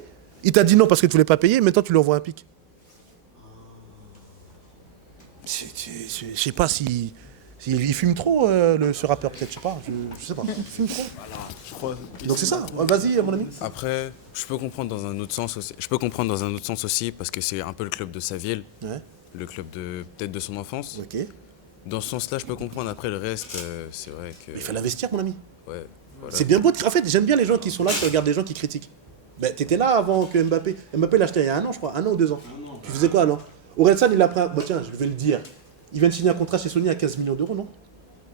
il t'a dit non parce que tu voulais pas payer, maintenant tu lui envoies un pic. Je sais pas si il fume trop ce rappeur peut-être, je sais pas, je sais pas. Il fume trop. Je crois. Donc c'est ça. Vas-y mon ami. Après, je peux comprendre dans un autre sens aussi. Je peux comprendre dans un autre sens aussi parce que c'est un peu le club de sa ville, Ouais. le club de peut-être de son enfance. Ok. Dans ce sens-là, je peux comprendre. Après le reste, c'est vrai que Il faut l'investir mon ami. ouais. Voilà. C'est bien beau. En fait, j'aime bien les gens qui sont là, qui regardent les gens qui critiquent. Ben, t'étais là avant que Mbappé. Mbappé l'a acheté il y a 1 an, je crois. 1 an ou 2 ans. Tu faisais quoi alors? Orelsan, il a pris. Bon, tiens, je vais le dire. Il vient de signer un contrat chez Sony à 15 millions d'euros, non?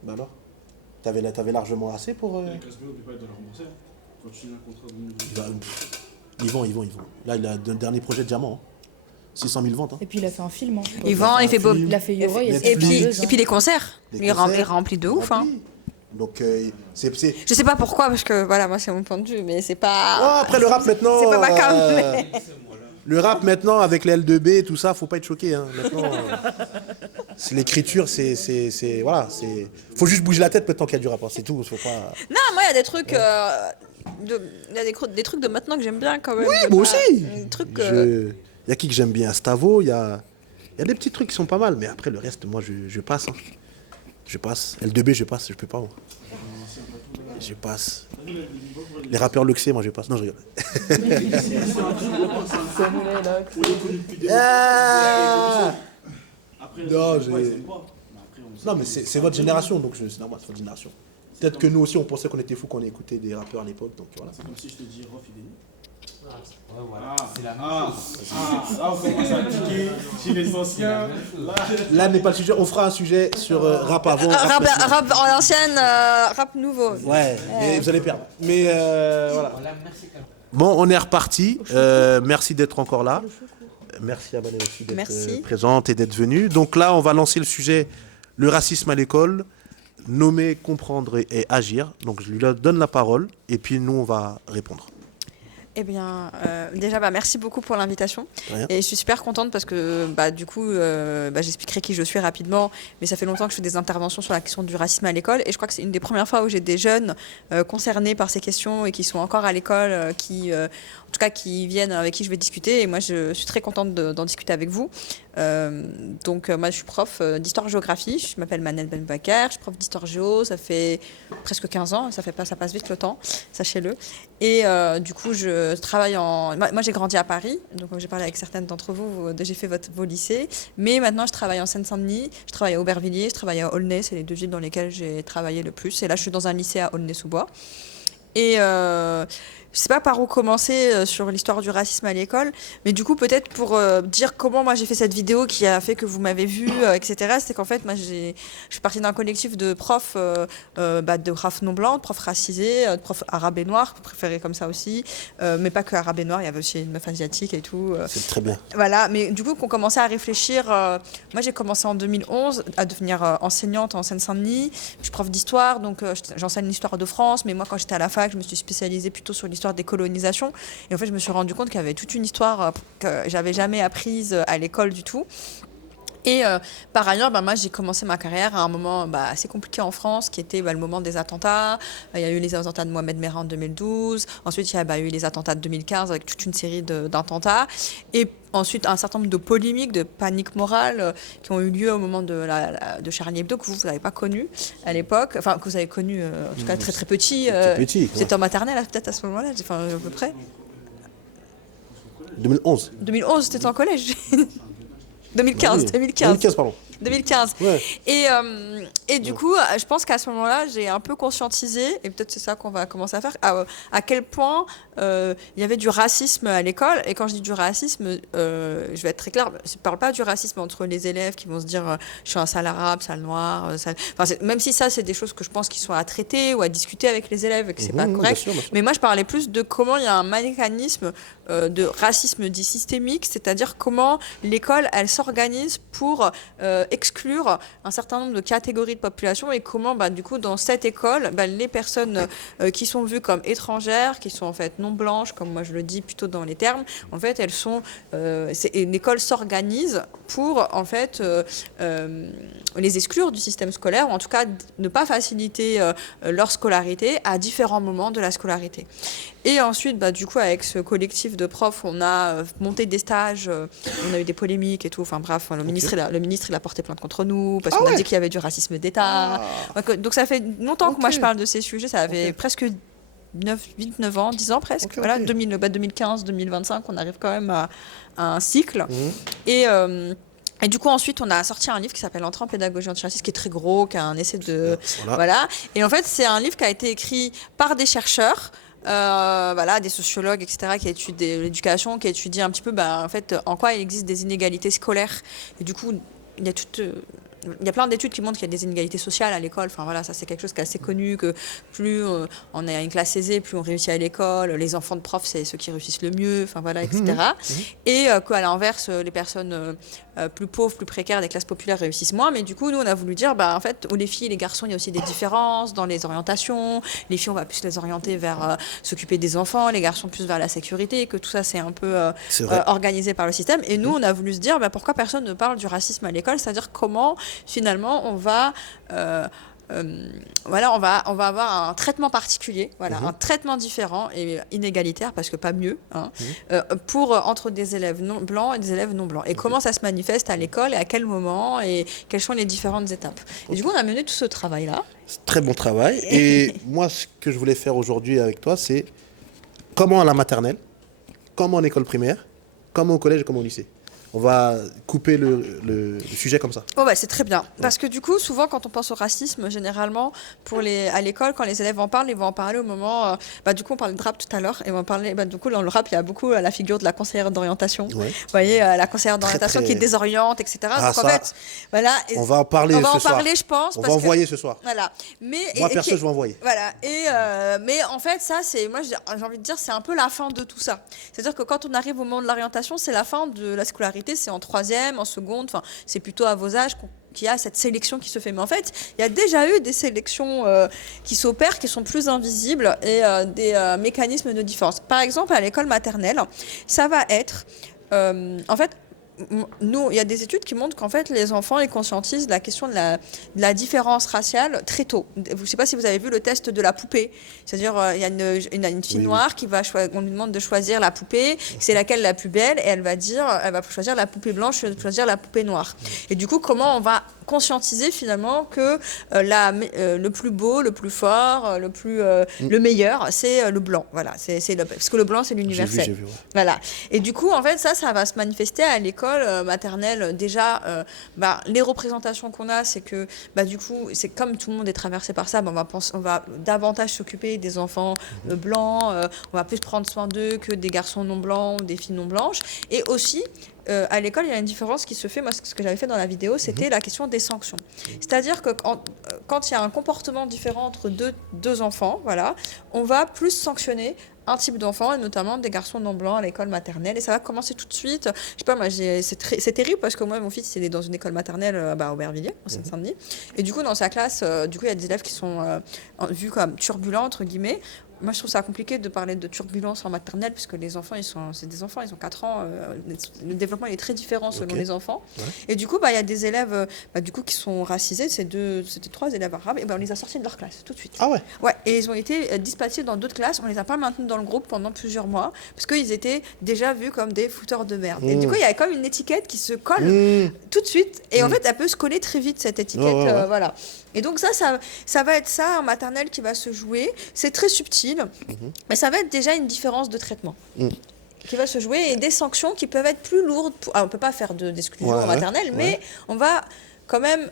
Ben alors? T'avais largement assez pour. Les 15 millions, tu peux pas de le rembourser. Quand tu signes un contrat de Ils vont. Là, il a un dernier projet de diamant. Hein. 600 000 ventes. Hein. Et puis il a fait un film. Hein. Il vend, il fait beau. Il a fait Euro, il y a Et puis, Netflix. et puis les concerts. Les Il concerts, remplit de ouf. Hein. rempli. Donc, c'est. Je sais pas pourquoi, parce que voilà, moi c'est mon point de vue, mais c'est Oh, pas. après le rap maintenant. C'est pas ma cam, mais- Le rap maintenant avec les L2B et tout ça, faut pas être choqué. Hein. Maintenant, c'est l'écriture, voilà, c'est. Faut juste bouger la tête maintenant qu'il y a du rap. Hein. C'est tout. Faut pas. Non, moi il y a des trucs. Il y a des trucs de maintenant que j'aime bien quand même. Oui, C'est moi pas- aussi. Des trucs. Il y a qui que j'aime bien, Stavo. Il y a des petits trucs qui sont pas mal, mais après le reste, moi je passe. Hein. Je passe. L2B, je passe. Je peux pas. Moi. Je passe. Les rappeurs luxés, moi je passe. Non, je rigole. Ah non, non, mais c'est votre génération, donc c'est normal, c'est votre génération. Peut-être que nous aussi, on pensait qu'on était fous quand on écoutait des rappeurs à l'époque, donc voilà. C'est comme si je te dis Rof, il est né. Là, on commence à piquer chez les anciens. Là n'est pas le sujet, on fera un sujet sur rap avant. Rap, maintenant. rap en ancienne, rap nouveau. Ouais, mais vous allez perdre. Mais voilà. Bon, on est reparti. Merci d'être encore là. Merci à Valérie aussi d'être présente et d'être venue. Donc là, on va lancer le sujet le racisme à l'école, nommer, comprendre et agir. Donc je lui donne la parole et puis nous, on va répondre. Eh bien, déjà, merci beaucoup pour l'invitation. Rien. Et je suis super contente parce que, du coup, j'expliquerai qui je suis rapidement. Mais ça fait longtemps que je fais des interventions sur la question du racisme à l'école. Et je crois que c'est une des premières fois où j'ai des jeunes concernés par ces questions et qui sont encore à l'école, en tout cas, qui viennent avec qui je vais discuter. Et moi, je suis très contente d'en discuter avec vous. Moi, je suis prof d'histoire-géographie. Je m'appelle Manel Benbaker. Je suis prof d'histoire-géo. Ça fait presque 15 ans. Ça passe vite le temps, sachez-le. Et du coup, je travaille Moi, j'ai grandi à Paris. Donc, j'ai parlé avec certaines d'entre vous. J'ai fait vos lycées. Mais maintenant, je travaille en Seine-Saint-Denis. Je travaille à Aubervilliers. Je travaille à Aulnay. C'est les 2 villes dans lesquelles j'ai travaillé le plus. Et là, je suis dans un lycée à Aulnay-sous-Bois. Et je sais pas par où commencer sur l'histoire du racisme à l'école, mais du coup peut-être pour dire comment moi j'ai fait cette vidéo qui a fait que vous m'avez vu, etc. C'est qu'en fait moi je suis partie d'un collectif de profs, de profs non blancs, de profs racisés, de profs arabes et noirs, préférés comme ça aussi, mais pas que arabes et noirs, il y avait aussi une meuf asiatique et tout. C'est très bien. Voilà, mais du coup qu'on commençait à réfléchir. Moi j'ai commencé en 2011 à devenir enseignante en Seine-Saint-Denis. Je suis prof d'histoire, donc j'enseigne l'histoire de France, mais moi quand j'étais à la fac, je me suis spécialisée plutôt sur l'histoire des colonisations. Et en fait, je me suis rendu compte qu'il y avait toute une histoire que j'avais jamais apprise à l'école du tout. Et par ailleurs, moi, j'ai commencé ma carrière à un moment assez compliqué en France, qui était le moment des attentats. Il y a eu les attentats de Mohamed Merah en 2012. Ensuite, il y a eu les attentats de 2015 avec toute une série d'attentats. Et ensuite, un certain nombre de polémiques, de paniques morales qui ont eu lieu au moment de Charlie Hebdo, que vous n'avez pas connu à l'époque. Enfin, que vous avez connu, en tout cas, très très petit. Vous étiez en maternelle, peut-être, à ce moment-là, à peu près. 2011. 2011, c'était en collège. 2015, Oui. 2015, pardon. 2015. Ouais. Et du coup, je pense qu'à ce moment-là, j'ai un peu conscientisé, et peut-être c'est ça qu'on va commencer à faire, à quel point il y avait du racisme à l'école. Et quand je dis du racisme, je vais être très claire, je ne parle pas du racisme entre les élèves qui vont se dire je suis un sale arabe, sale noir, même si ça, c'est des choses que je pense qu'ils sont à traiter ou à discuter avec les élèves et que c'est pas correct. Bien sûr. Mais moi, je parlais plus de comment il y a un mécanisme de racisme dit systémique, c'est-à-dire comment l'école, elle s'organise pour exclure un certain nombre de catégories de population et comment, du coup, dans cette école, les personnes qui sont vues comme étrangères, qui sont en fait non blanches, comme moi je le dis plutôt dans les termes, en fait, elles sont... l'école s'organise pour, en fait, les exclure du système scolaire, ou en tout cas ne pas faciliter leur scolarité à différents moments de la scolarité. Et ensuite, du coup, avec ce collectif de profs, on a monté des stages, on a eu des polémiques et tout. Enfin bref, le ministre il a porté plainte contre nous parce qu'on a dit qu'il y avait du racisme d'État. Donc ça fait longtemps que moi je parle de ces sujets, ça avait presque 8-9 ans, 10 ans presque. Voilà, 2015, 2025, on arrive quand même à un cycle. Et du coup, ensuite, on a sorti un livre qui s'appelle Entrée en pédagogie antiraciste, qui est très gros, qui a un essai de... Voilà. Et en fait, c'est un livre qui a été écrit par des chercheurs, des sociologues, etc., qui étudient l'éducation, qui étudient un petit peu, en fait, en quoi il existe des inégalités scolaires. Et du coup, il y a plein d'études qui montrent qu'il y a des inégalités sociales à l'école. Enfin voilà, ça c'est quelque chose qui est assez connu, que plus on a une classe aisée, plus on réussit à l'école. Les enfants de profs, c'est ceux qui réussissent le mieux, enfin voilà, etc. Et qu'à l'inverse, les personnes plus pauvres, plus précaires des classes populaires réussissent moins. Mais du coup, nous, on a voulu dire, en fait, où les filles et les garçons, il y a aussi des différences dans les orientations. Les filles, on va plus les orienter vers s'occuper des enfants, les garçons plus vers la sécurité, que tout ça, c'est un peu organisé par le système. Et nous, on a voulu se dire, pourquoi personne ne parle du racisme à l'école, c'est-à-dire comment finalement on va on va avoir un traitement particulier, un traitement différent et inégalitaire, parce que pas mieux, entre des élèves non blancs et des élèves non blancs. Et comment ça se manifeste à l'école et à quel moment et quelles sont les différentes étapes. Et du coup, on a mené tout ce travail-là. Très bon travail. Et moi, ce que je voulais faire aujourd'hui avec toi, c'est comment à la maternelle, comment en école primaire, comment au collège et comment au lycée. On va couper le sujet comme ça. C'est très bien. Parce que du coup, souvent, quand on pense au racisme, généralement, à l'école, quand les élèves en parlent, ils vont en parler au moment... du coup, on parlait de rap tout à l'heure. Et on va parler, du coup, dans le rap, il y a beaucoup la figure de la conseillère d'orientation. Ouais. Vous voyez, la conseillère d'orientation qui désoriente, etc. Donc, en fait, voilà. On va en parler ce soir. On va en parler, je pense. On va envoyer ce soir. Voilà. Moi, perso, je vais envoyer. Voilà. Mais en fait, ça, moi, j'ai envie de dire, c'est un peu la fin de tout ça. C'est-à-dire que quand on arrive au moment de l'orientation, c'est la fin de la scolarité. C'est en troisième, en seconde, enfin, c'est plutôt à vos âges qu'il y a cette sélection qui se fait. Mais en fait, il y a déjà eu des sélections qui s'opèrent, qui sont plus invisibles et des mécanismes de différence. Par exemple, à l'école maternelle, ça va être, en fait, nous, il y a des études qui montrent qu'en fait, les enfants, ils conscientisent la question de la différence raciale très tôt. Je ne sais pas si vous avez vu le test de la poupée. C'est-à-dire, il y a une fille noire qui va on lui demande de choisir la poupée, c'est laquelle la plus belle, et elle va choisir la poupée blanche, choisir la poupée noire. Et du coup, comment on va conscientiser finalement que le plus beau, le plus fort, le meilleur, c'est le blanc. Voilà, parce que le blanc, c'est l'universel. J'ai vu, ouais. Voilà. Et du coup, en fait, ça va se manifester à l'école maternelle. Déjà, les représentations qu'on a, c'est que, du coup, c'est comme tout le monde est traversé par ça, on va davantage s'occuper des enfants blancs, on va plus prendre soin d'eux que des garçons non blancs ou des filles non blanches. Et aussi, à l'école, il y a une différence qui se fait. Moi, ce que j'avais fait dans la vidéo, c'était la question des sanctions. C'est-à-dire que quand il y a un comportement différent entre deux enfants, voilà, on va plus sanctionner un type d'enfant, et notamment des garçons non blancs à l'école maternelle. Et ça va commencer tout de suite. Je sais pas, moi, c'est terrible parce que moi, mon fils, il est dans une école maternelle à Aubervilliers, en Seine-Saint-Denis. Et du coup, dans sa classe, il y a des élèves qui sont vus comme turbulents, entre guillemets. Moi, je trouve ça compliqué de parler de turbulence en maternelle, puisque les enfants, c'est des enfants, ils ont 4 ans. Le développement il est très différent selon les enfants. Ouais. Et du coup, il y a des élèves qui sont racisés. C'était 3 élèves arabes. Et on les a sortis de leur classe tout de suite. Ah ouais. Ouais. Et ils ont été dispatchés dans d'autres classes. On les a pas maintenus dans le groupe pendant plusieurs mois, parce qu'ils étaient déjà vus comme des fouteurs de merde. Et du coup, il y a comme une étiquette qui se colle tout de suite. Et en fait, elle peut se coller très vite, cette étiquette. Voilà. Et donc ça va être ça en maternelle qui va se jouer. C'est très subtil, mais ça va être déjà une différence de traitement qui va se jouer, et des sanctions qui peuvent être plus lourdes. On ne peut pas faire d'exclusion en maternelle, mais on va quand même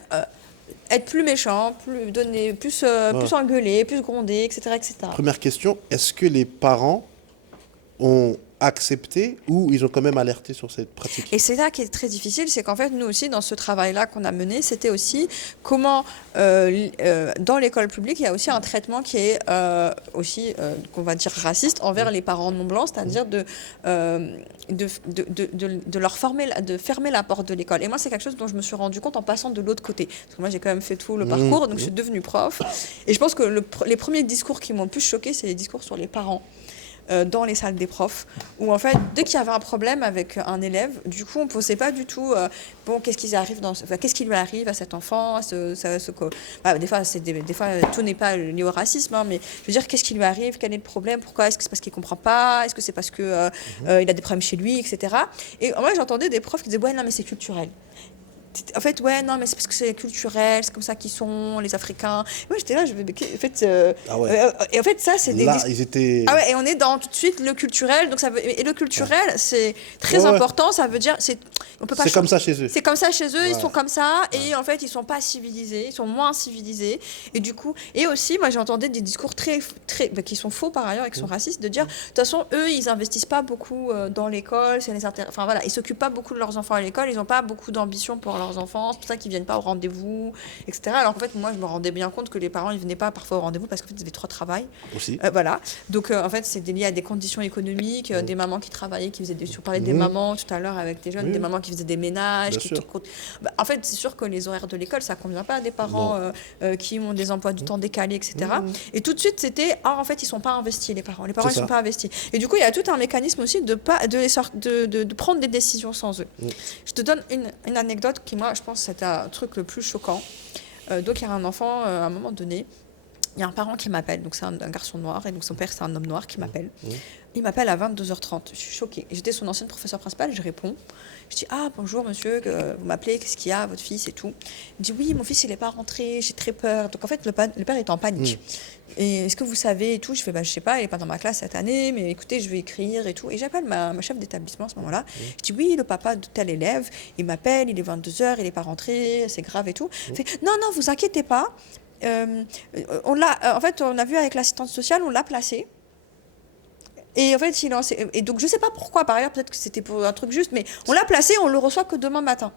être plus méchant, plus engueuler, plus gronder, etc., etc. Première question, est-ce que les parents ont accepté ou ils ont quand même alerté sur cette pratique? Et c'est là qui est très difficile, c'est qu'en fait, nous aussi, dans ce travail-là qu'on a mené, c'était aussi comment, dans l'école publique, il y a aussi un traitement qui est aussi, qu'on va dire, raciste envers les parents non blancs, c'est-à-dire de leur de fermer la porte de l'école. Et moi, c'est quelque chose dont je me suis rendu compte en passant de l'autre côté. Parce que moi, j'ai quand même fait tout le parcours, donc je suis devenue prof. Et je pense que les premiers discours qui m'ont le plus choqué, c'est les discours sur les parents. Dans les salles des profs, où en fait, dès qu'il y avait un problème avec un élève, du coup, on ne posait pas du tout, bon, qu'est-ce qui lui arrive à cet enfant, des fois, tout n'est pas lié au racisme, hein, mais je veux dire, qu'est-ce qui lui arrive, quel est le problème, pourquoi, est-ce que c'est parce qu'il ne comprend pas, est-ce que c'est parce qu'il il a des problèmes chez lui, etc. Et moi, j'entendais des profs qui disaient, ouais, non, mais c'est culturel. En fait, ouais, non, mais c'est parce que c'est culturel, c'est comme ça qu'ils sont, les Africains. Et moi, j'étais là, en fait, et en fait, ça, c'est des. Là, ils étaient. Ah ouais, et on est dans tout de suite le culturel, donc ça veut. Et le culturel, c'est très important, ça veut dire. On peut pas. C'est comme ça chez eux. C'est comme ça chez eux, ils sont comme ça, et en fait, ils sont pas civilisés, ils sont moins civilisés. Et du coup, et aussi, moi, j'entendais des discours qui sont faux par ailleurs et qui sont racistes, de dire, de toute façon, eux, ils investissent pas beaucoup dans l'école, enfin voilà, ils s'occupent pas beaucoup de leurs enfants à l'école, ils ont pas beaucoup d'ambition pour leurs enfants, c'est pour ça qu'ils viennent pas au rendez-vous, etc. Alors qu'en fait, moi, je me rendais bien compte que les parents, ils venaient pas parfois au rendez-vous parce qu'en fait, ils avaient trop de travail. Aussi. Voilà. Donc, en fait, c'est lié à des conditions économiques, des mamans qui travaillaient, qui faisaient des. Tu parlais des mamans tout à l'heure avec tes jeunes, des mamans qui faisaient des ménages. En fait, c'est sûr que les horaires de l'école, ça convient pas à des parents qui ont des emplois du temps décalés, etc. Et tout de suite, c'était en fait, ils sont pas investis, les parents. Les parents, ils sont pas investis. Et du coup, il y a tout un mécanisme aussi de prendre des décisions sans eux. Je te donne une anecdote qui, moi, je pense, c'était un truc le plus choquant. Donc, il y a un enfant, à un moment donné, il y a un parent qui m'appelle, donc c'est un garçon noir, et donc son père, c'est un homme noir qui m'appelle. Il m'appelle à 22h30, je suis choquée. J'étais son ancienne professeure principale, je réponds. Je dis, ah, bonjour monsieur, vous m'appelez, qu'est-ce qu'il y a, votre fils et tout. Il dit, oui, mon fils, il n'est pas rentré, j'ai très peur. Donc en fait, le père est en panique. Et est-ce que vous savez et tout? Je fais, je sais pas, il n'est pas dans ma classe cette année, mais écoutez, je vais écrire et tout. Et j'appelle ma chef d'établissement à ce moment-là. Je dis, oui, le papa de tel élève, il m'appelle, il est 22h, il n'est pas rentré, c'est grave et tout. Il fait, non, vous inquiétez pas. En fait, on a vu avec l'assistante sociale, on l'a placé. Et en fait, et donc je sais pas pourquoi, par ailleurs, peut-être que c'était pour un truc juste, mais on l'a placé, on le reçoit que demain matin.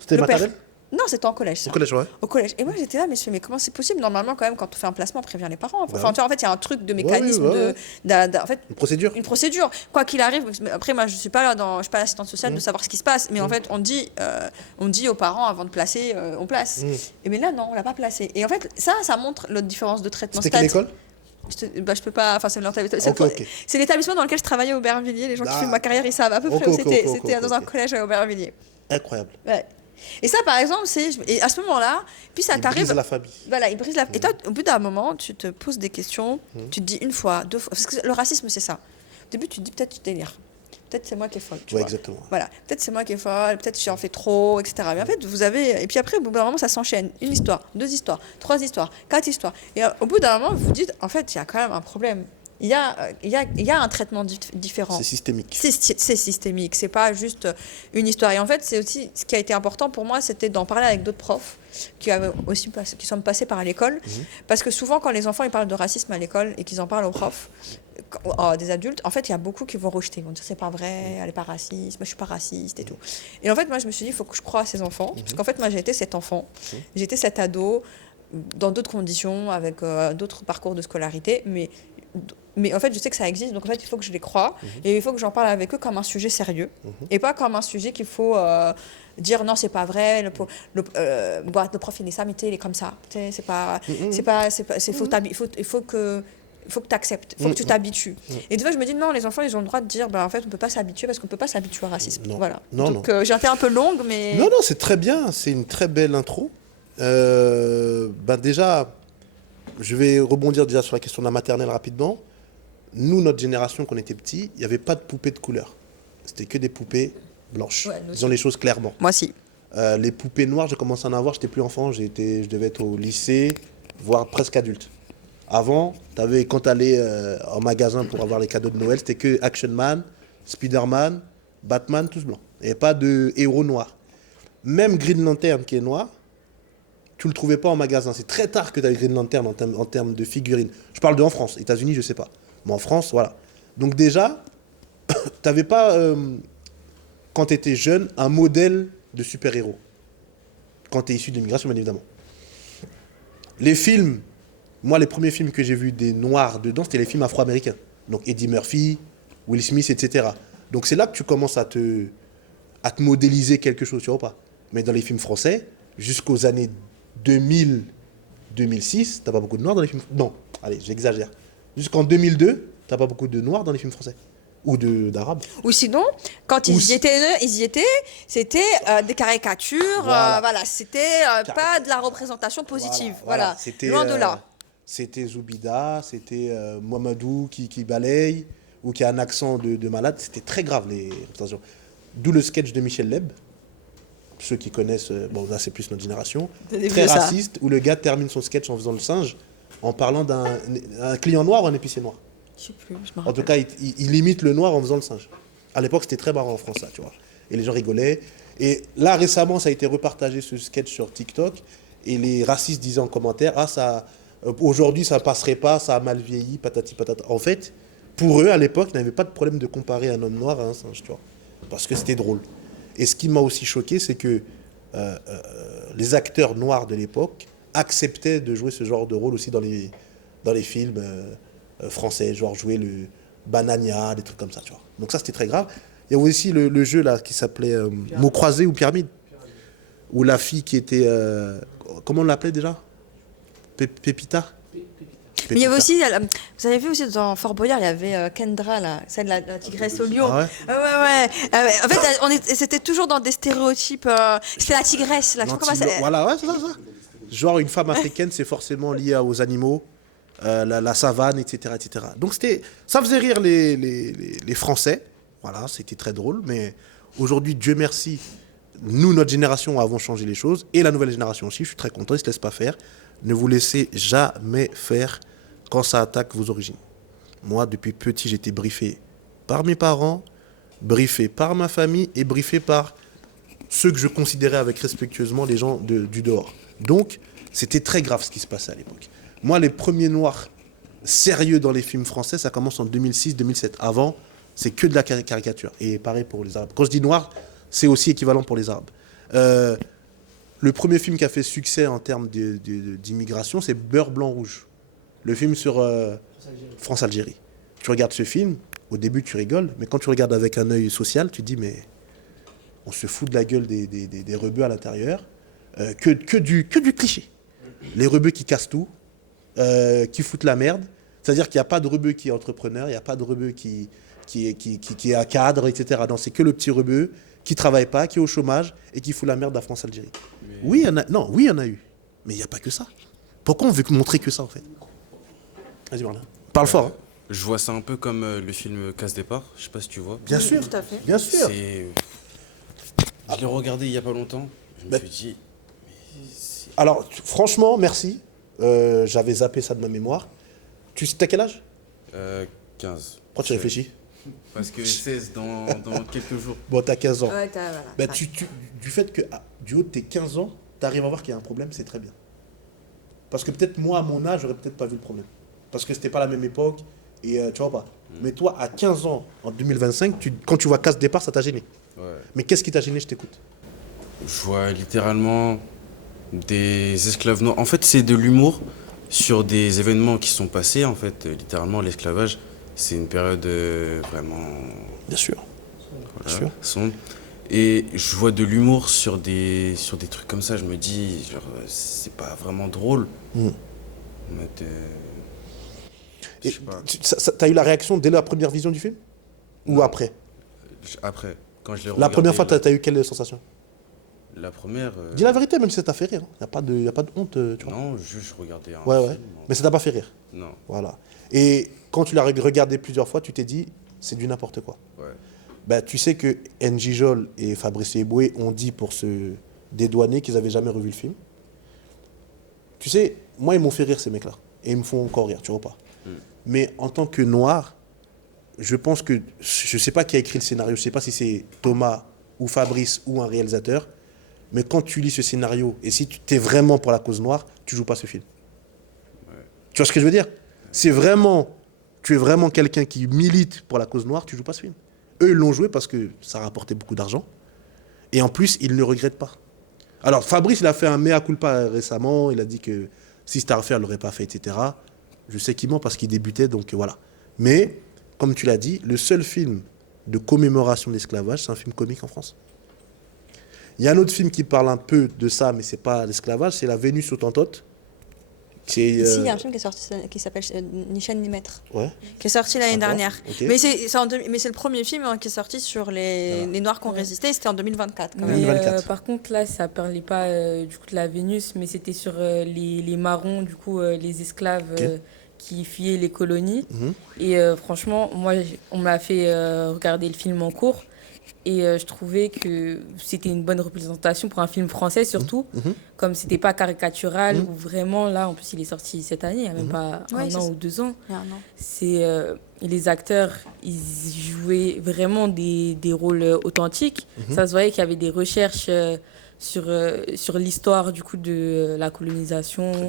C'était maternelle? Non, c'était en collège. Ça. Au collège, ouais. Au collège. Et moi, j'étais là, mais comment c'est possible? Normalement, quand même, quand on fait un placement, on prévient les parents. Enfin, tu vois, en fait, il y a un truc de mécanisme en fait, une procédure. Une procédure. Quoi qu'il arrive. Après, moi, je suis pas là, je suis pas l'assistante sociale de savoir ce qui se passe. Mais en fait, on dit aux parents avant de placer, on place. Et mais là, non, on l'a pas placé. Et en fait, ça montre la différence de traitement. C'était quelle école? Je peux pas. Enfin, c'est l'établissement dans lequel je travaillais à Aubervilliers. Les gens qui suivent ma carrière, ils savent à peu près où c'était. C'était dans un collège à Aubervilliers. Incroyable. Ouais. Et ça, par exemple, et à ce moment-là, puis ça t'arrive. Il brise la famille. Voilà, il brise la. Et toi, au bout d'un moment, tu te poses des questions. Tu te dis une fois, deux fois. Parce que le racisme, c'est ça. Au début, tu te dis peut-être tu délires. Peut-être c'est moi qui est folle. Tu vois. Exactement. Voilà. Peut-être c'est moi qui est folle. Peut-être j'en fais trop, etc. Mais en fait, vous avez. Et puis après, au bout d'un moment, ça s'enchaîne. Une histoire, deux histoires, trois histoires, quatre histoires. Et au bout d'un moment, vous vous dites, en fait, il y a quand même un problème. Il y a un traitement différent. C'est systémique. C'est systémique, c'est pas juste une histoire. Et en fait, c'est aussi ce qui a été important pour moi, c'était d'en parler avec d'autres profs qui sont passés par l'école. Parce que souvent, quand les enfants ils parlent de racisme à l'école et qu'ils en parlent aux profs, des adultes, en fait, il y a beaucoup qui vont rejeter. Ils vont dire c'est pas vrai, elle est pas raciste, moi je suis pas raciste et tout. Et en fait, moi je me suis dit, il faut que je croie à ces enfants. Parce qu'en fait, moi j'ai été cet enfant, j'étais cet ado dans d'autres conditions, avec d'autres parcours de scolarité, mais en fait, je sais que ça existe, donc en fait, il faut que je les croie et il faut que j'en parle avec eux comme un sujet sérieux et pas comme un sujet qu'il faut dire non, c'est pas vrai, le prof il est ça, mais il est comme ça. C'est pas, il faut que tu acceptes, il faut que tu t'habitues. Et des fois, je me dis non, les enfants, ils ont le droit de dire en fait, on peut pas s'habituer parce qu'on peut pas s'habituer au racisme. Non. Voilà. Non, donc j'ai été un peu longue, mais. Non, c'est très bien, c'est une très belle intro. Déjà, je vais rebondir déjà sur la question de la maternelle rapidement. Nous, notre génération, quand on était petits, il n'y avait pas de poupées de couleur. C'était que des poupées blanches. Ouais, disons les choses clairement. Moi aussi. Les poupées noires, j'ai commencé à en avoir, j'étais plus enfant, je devais être au lycée, voire presque adulte. Avant, quand tu allais en magasin pour avoir les cadeaux de Noël, c'était que Action Man, Spider-Man, Batman, tous blancs. Il n'y avait pas de héros noirs. même Green Lantern qui est noir, tu le trouvais pas en magasin. C'est très tard que tu as eu Green Lantern en termes de figurines. Je parle de en France, États-Unis, je sais pas. Mais en France, voilà. Donc déjà, tu n'avais pas, quand tu étais jeune, un modèle de super-héros. Quand tu es issu de l'immigration, bien évidemment. Les films, moi, les premiers films que j'ai vus des noirs dedans, c'était les films afro-américains. Donc Eddie Murphy, Will Smith, etc. Donc c'est là que tu commences à te modéliser quelque chose, tu vois pas. Mais dans les films français, jusqu'aux années 2000, 2006, t'as pas beaucoup de noirs dans les films. Non, allez, j'exagère. Jusqu'en 2002, t'as pas beaucoup de noirs dans les films français. Ou d'arabes. Ou sinon, quand ils y étaient, c'était des caricatures, voilà, c'était pas de la représentation positive. Voilà. C'était, loin de là. C'était Zoubida, c'était Mohamedou qui balaye, ou qui a un accent de malade. C'était très grave, les représentations. D'où le sketch de Michel Leb. Ceux qui connaissent, bon là c'est plus notre génération, très raciste, où le gars termine son sketch en faisant le singe, en parlant d'un client noir ou un épicier noir. Je sais plus, je me En rappelle. tout cas, il imite le noir en faisant le singe. À l'époque, c'était très marrant en France, ça, tu vois. Et les gens rigolaient. Et là, récemment, ça a été repartagé, ce sketch sur TikTok, et les racistes disaient en commentaire, ah, ça, aujourd'hui, ça passerait pas, ça a mal vieilli, patati patata. En fait, pour eux, à l'époque, ils n'avaient pas de problème de comparer un homme noir à un singe, tu vois. Parce que c'était drôle. Et ce qui m'a aussi choqué, c'est que les acteurs noirs de l'époque acceptaient de jouer ce genre de rôle aussi dans les films français, genre jouer le Banania, des trucs comme ça, tu vois. Donc ça, c'était très grave. Il y a aussi le jeu là qui s'appelait Mots croisés ou Pyramide, où la fille qui était... comment on l'appelait déjà Pépita. Mais il y avait aussi, vous avez vu aussi dans Fort Boyard, il y avait Kendra, là, celle de la tigresse au lion. Ah ouais ouais. En fait, c'était toujours dans des stéréotypes. C'était la tigresse, là. Je sais pas comment ça... Voilà, ouais, c'est ça. Genre, une femme africaine, c'est forcément lié aux animaux, la savane, etc., etc. Donc, ça faisait rire les Français. Voilà, c'était très drôle. Mais aujourd'hui, Dieu merci, nous, notre génération, avons changé les choses. Et la nouvelle génération aussi, je suis très content, ils ne se laissent pas faire. Ne vous laissez jamais faire quand ça attaque vos origines. Moi, depuis petit, j'étais briefé par mes parents, briefé par ma famille et briefé par ceux que je considérais avec respectueusement les gens du dehors. Donc, c'était très grave ce qui se passait à l'époque. Moi, les premiers noirs sérieux dans les films français, ça commence en 2006-2007. Avant, c'est que de la caricature. Et pareil pour les Arabes. Quand je dis noir, c'est aussi équivalent pour les Arabes. Le premier film qui a fait succès en termes d'immigration, c'est Beurre Blanc Rouge. Le film sur France-Algérie. Tu regardes ce film, au début tu rigoles, mais quand tu regardes avec un œil social, tu te dis mais on se fout de la gueule des rebeux à l'intérieur, que du cliché. Les rebeux qui cassent tout, qui foutent la merde. C'est-à-dire qu'il n'y a pas de rebeu qui est entrepreneur, il n'y a pas de rebeu qui est à cadre, etc. Non, c'est que le petit rebeu qui ne travaille pas, qui est au chômage et qui fout la merde à France-Algérie. Mais... Oui, il y en a eu. Mais il n'y a pas que ça. Pourquoi on veut montrer que ça, en fait? Vas-y, Marlin. Parle fort. Hein. Je vois ça un peu comme le film Casse Départ. Je sais pas si tu vois. Bien sûr. Tout à fait. Bien sûr. Je l'ai regardé il n'y a pas longtemps. Je me suis dit... Alors, franchement, merci. J'avais zappé ça de ma mémoire. T'as quel âge 15. Pourquoi tu réfléchis? Parce que 16 dans quelques jours. Bon, t'as 15 ans. Ouais, voilà. Ben, du fait que du haut de tes 15 ans, t'arrives à voir qu'il y a un problème, c'est très bien. Parce que peut-être moi, à mon âge, j'aurais peut-être pas vu le problème. Parce que c'était pas la même époque, et tu vois pas. Mais toi, à 15 ans, en 2025, quand tu vois Casse Départ, ça t'a gêné. Ouais. Mais qu'est-ce qui t'a gêné? Je t'écoute. Je vois littéralement des esclaves noirs. En fait, c'est de l'humour sur des événements qui sont passés. En fait, littéralement, l'esclavage, c'est une période vraiment... Bien sûr. Voilà, Bien sûr. sombre. Et je vois de l'humour sur des trucs comme ça. Je me dis, genre, c'est pas vraiment drôle. Mais t'as eu la réaction dès la première vision du film? Ou après? Après, quand je l'ai regardé. La première fois, t'as eu quelle sensation? La première... Dis la vérité, même si ça t'a fait rire. Il n'y a pas de honte, tu vois. Non, juste je regardais un film. film. Mais ça t'a pas fait rire? Non. Voilà. Et quand tu l'as regardé plusieurs fois, tu t'es dit, c'est du n'importe quoi. Ouais. Ben, tu sais que NJ Jol et Fabrice Eboué ont dit pour se dédouaner qu'ils n'avaient jamais revu le film. Tu sais, moi, ils m'ont fait rire, ces mecs-là. Et ils me font encore rire, tu vois pas. Mais en tant que noir, je pense que... Je ne sais pas qui a écrit le scénario, je ne sais pas si c'est Thomas ou Fabrice ou un réalisateur. Mais quand tu lis ce scénario, et si tu es vraiment pour la cause noire, tu joues pas ce film. Tu vois ce que je veux dire? C'est vraiment, tu es vraiment quelqu'un qui milite pour la cause noire, tu joues pas ce film. Eux, ils l'ont joué parce que ça rapportait beaucoup d'argent. Et en plus, ils ne le regrettent pas. Alors, Fabrice, il a fait un mea culpa récemment. Il a dit que si c'était à refaire, il ne l'aurait pas fait, etc. Je sais qu'il ment parce qu'il débutait, donc voilà. Mais, comme tu l'as dit, le seul film de commémoration de l'esclavage, c'est un film comique en France. Il y a un autre film qui parle un peu de ça, mais c'est pas l'esclavage, c'est La Vénus Hottentote. Ici, il y a un film qui est sorti qui s'appelle Ni chaîne ni maître, Ouais. qui est sorti l'année D'accord, dernière. ok. Mais c'est le premier film qui est sorti sur les Noirs qui ont résisté, c'était en 2024 quand même. Mais 2024. par contre, là, ça parlait pas du coup de la Vénus, mais c'était sur les marrons, du coup, les esclaves qui fuyaient les colonies. Et franchement, moi, on m'a fait regarder le film en cours. Et je trouvais que c'était une bonne représentation pour un film français, surtout. Comme c'était pas caricatural, ou vraiment, là, en plus, il est sorti cette année, il n'y a même pas un an ou 2 ans. Il y a un an. C'est les acteurs, ils jouaient vraiment des rôles authentiques. Ça se voyait qu'il y avait des recherches sur l'histoire du coup de la colonisation.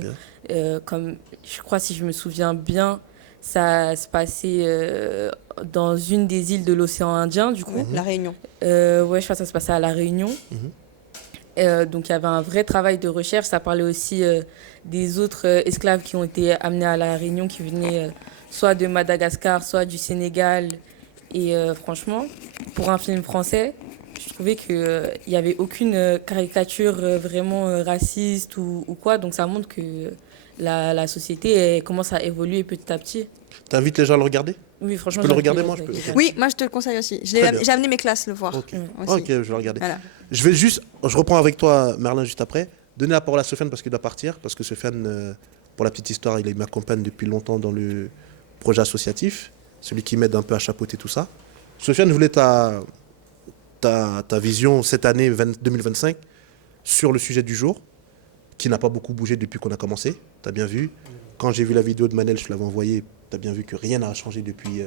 Comme je crois, si je me souviens bien, ça se passait dans une des îles de l'océan Indien, du coup. La Réunion. Ouais, je crois que ça se passait à La Réunion. Donc il y avait un vrai travail de recherche. Ça parlait aussi des autres esclaves qui ont été amenés à La Réunion, qui venaient soit de Madagascar, soit du Sénégal. Et franchement, pour un film français, je trouvais qu'il n'y avait aucune caricature vraiment raciste ou quoi. Donc ça montre que la société elle commence à évoluer petit à petit. T'invites les gens à le regarder? Oui, franchement. Je peux le j'ai regarder, envie moi, de je peux. regarder. Oui, moi je te le conseille aussi. Très bien. J'ai amené mes classes le voir. Ok, aussi. ok, je vais le regarder. Voilà. Je reprends avec toi, Merlin, juste après. Donner la parole à Sofiane parce qu'il doit partir. Parce que Sofiane, pour la petite histoire, il m'accompagne depuis longtemps dans le projet associatif. Celui qui m'aide un peu à chapeauter tout ça. Sofiane, je voulais ta vision cette année 2025 sur le sujet du jour, qui n'a pas beaucoup bougé depuis qu'on a commencé. Tu as bien vu. Quand j'ai vu la vidéo de Manel, je te l'avais envoyée. Tu as bien vu que rien n'a changé depuis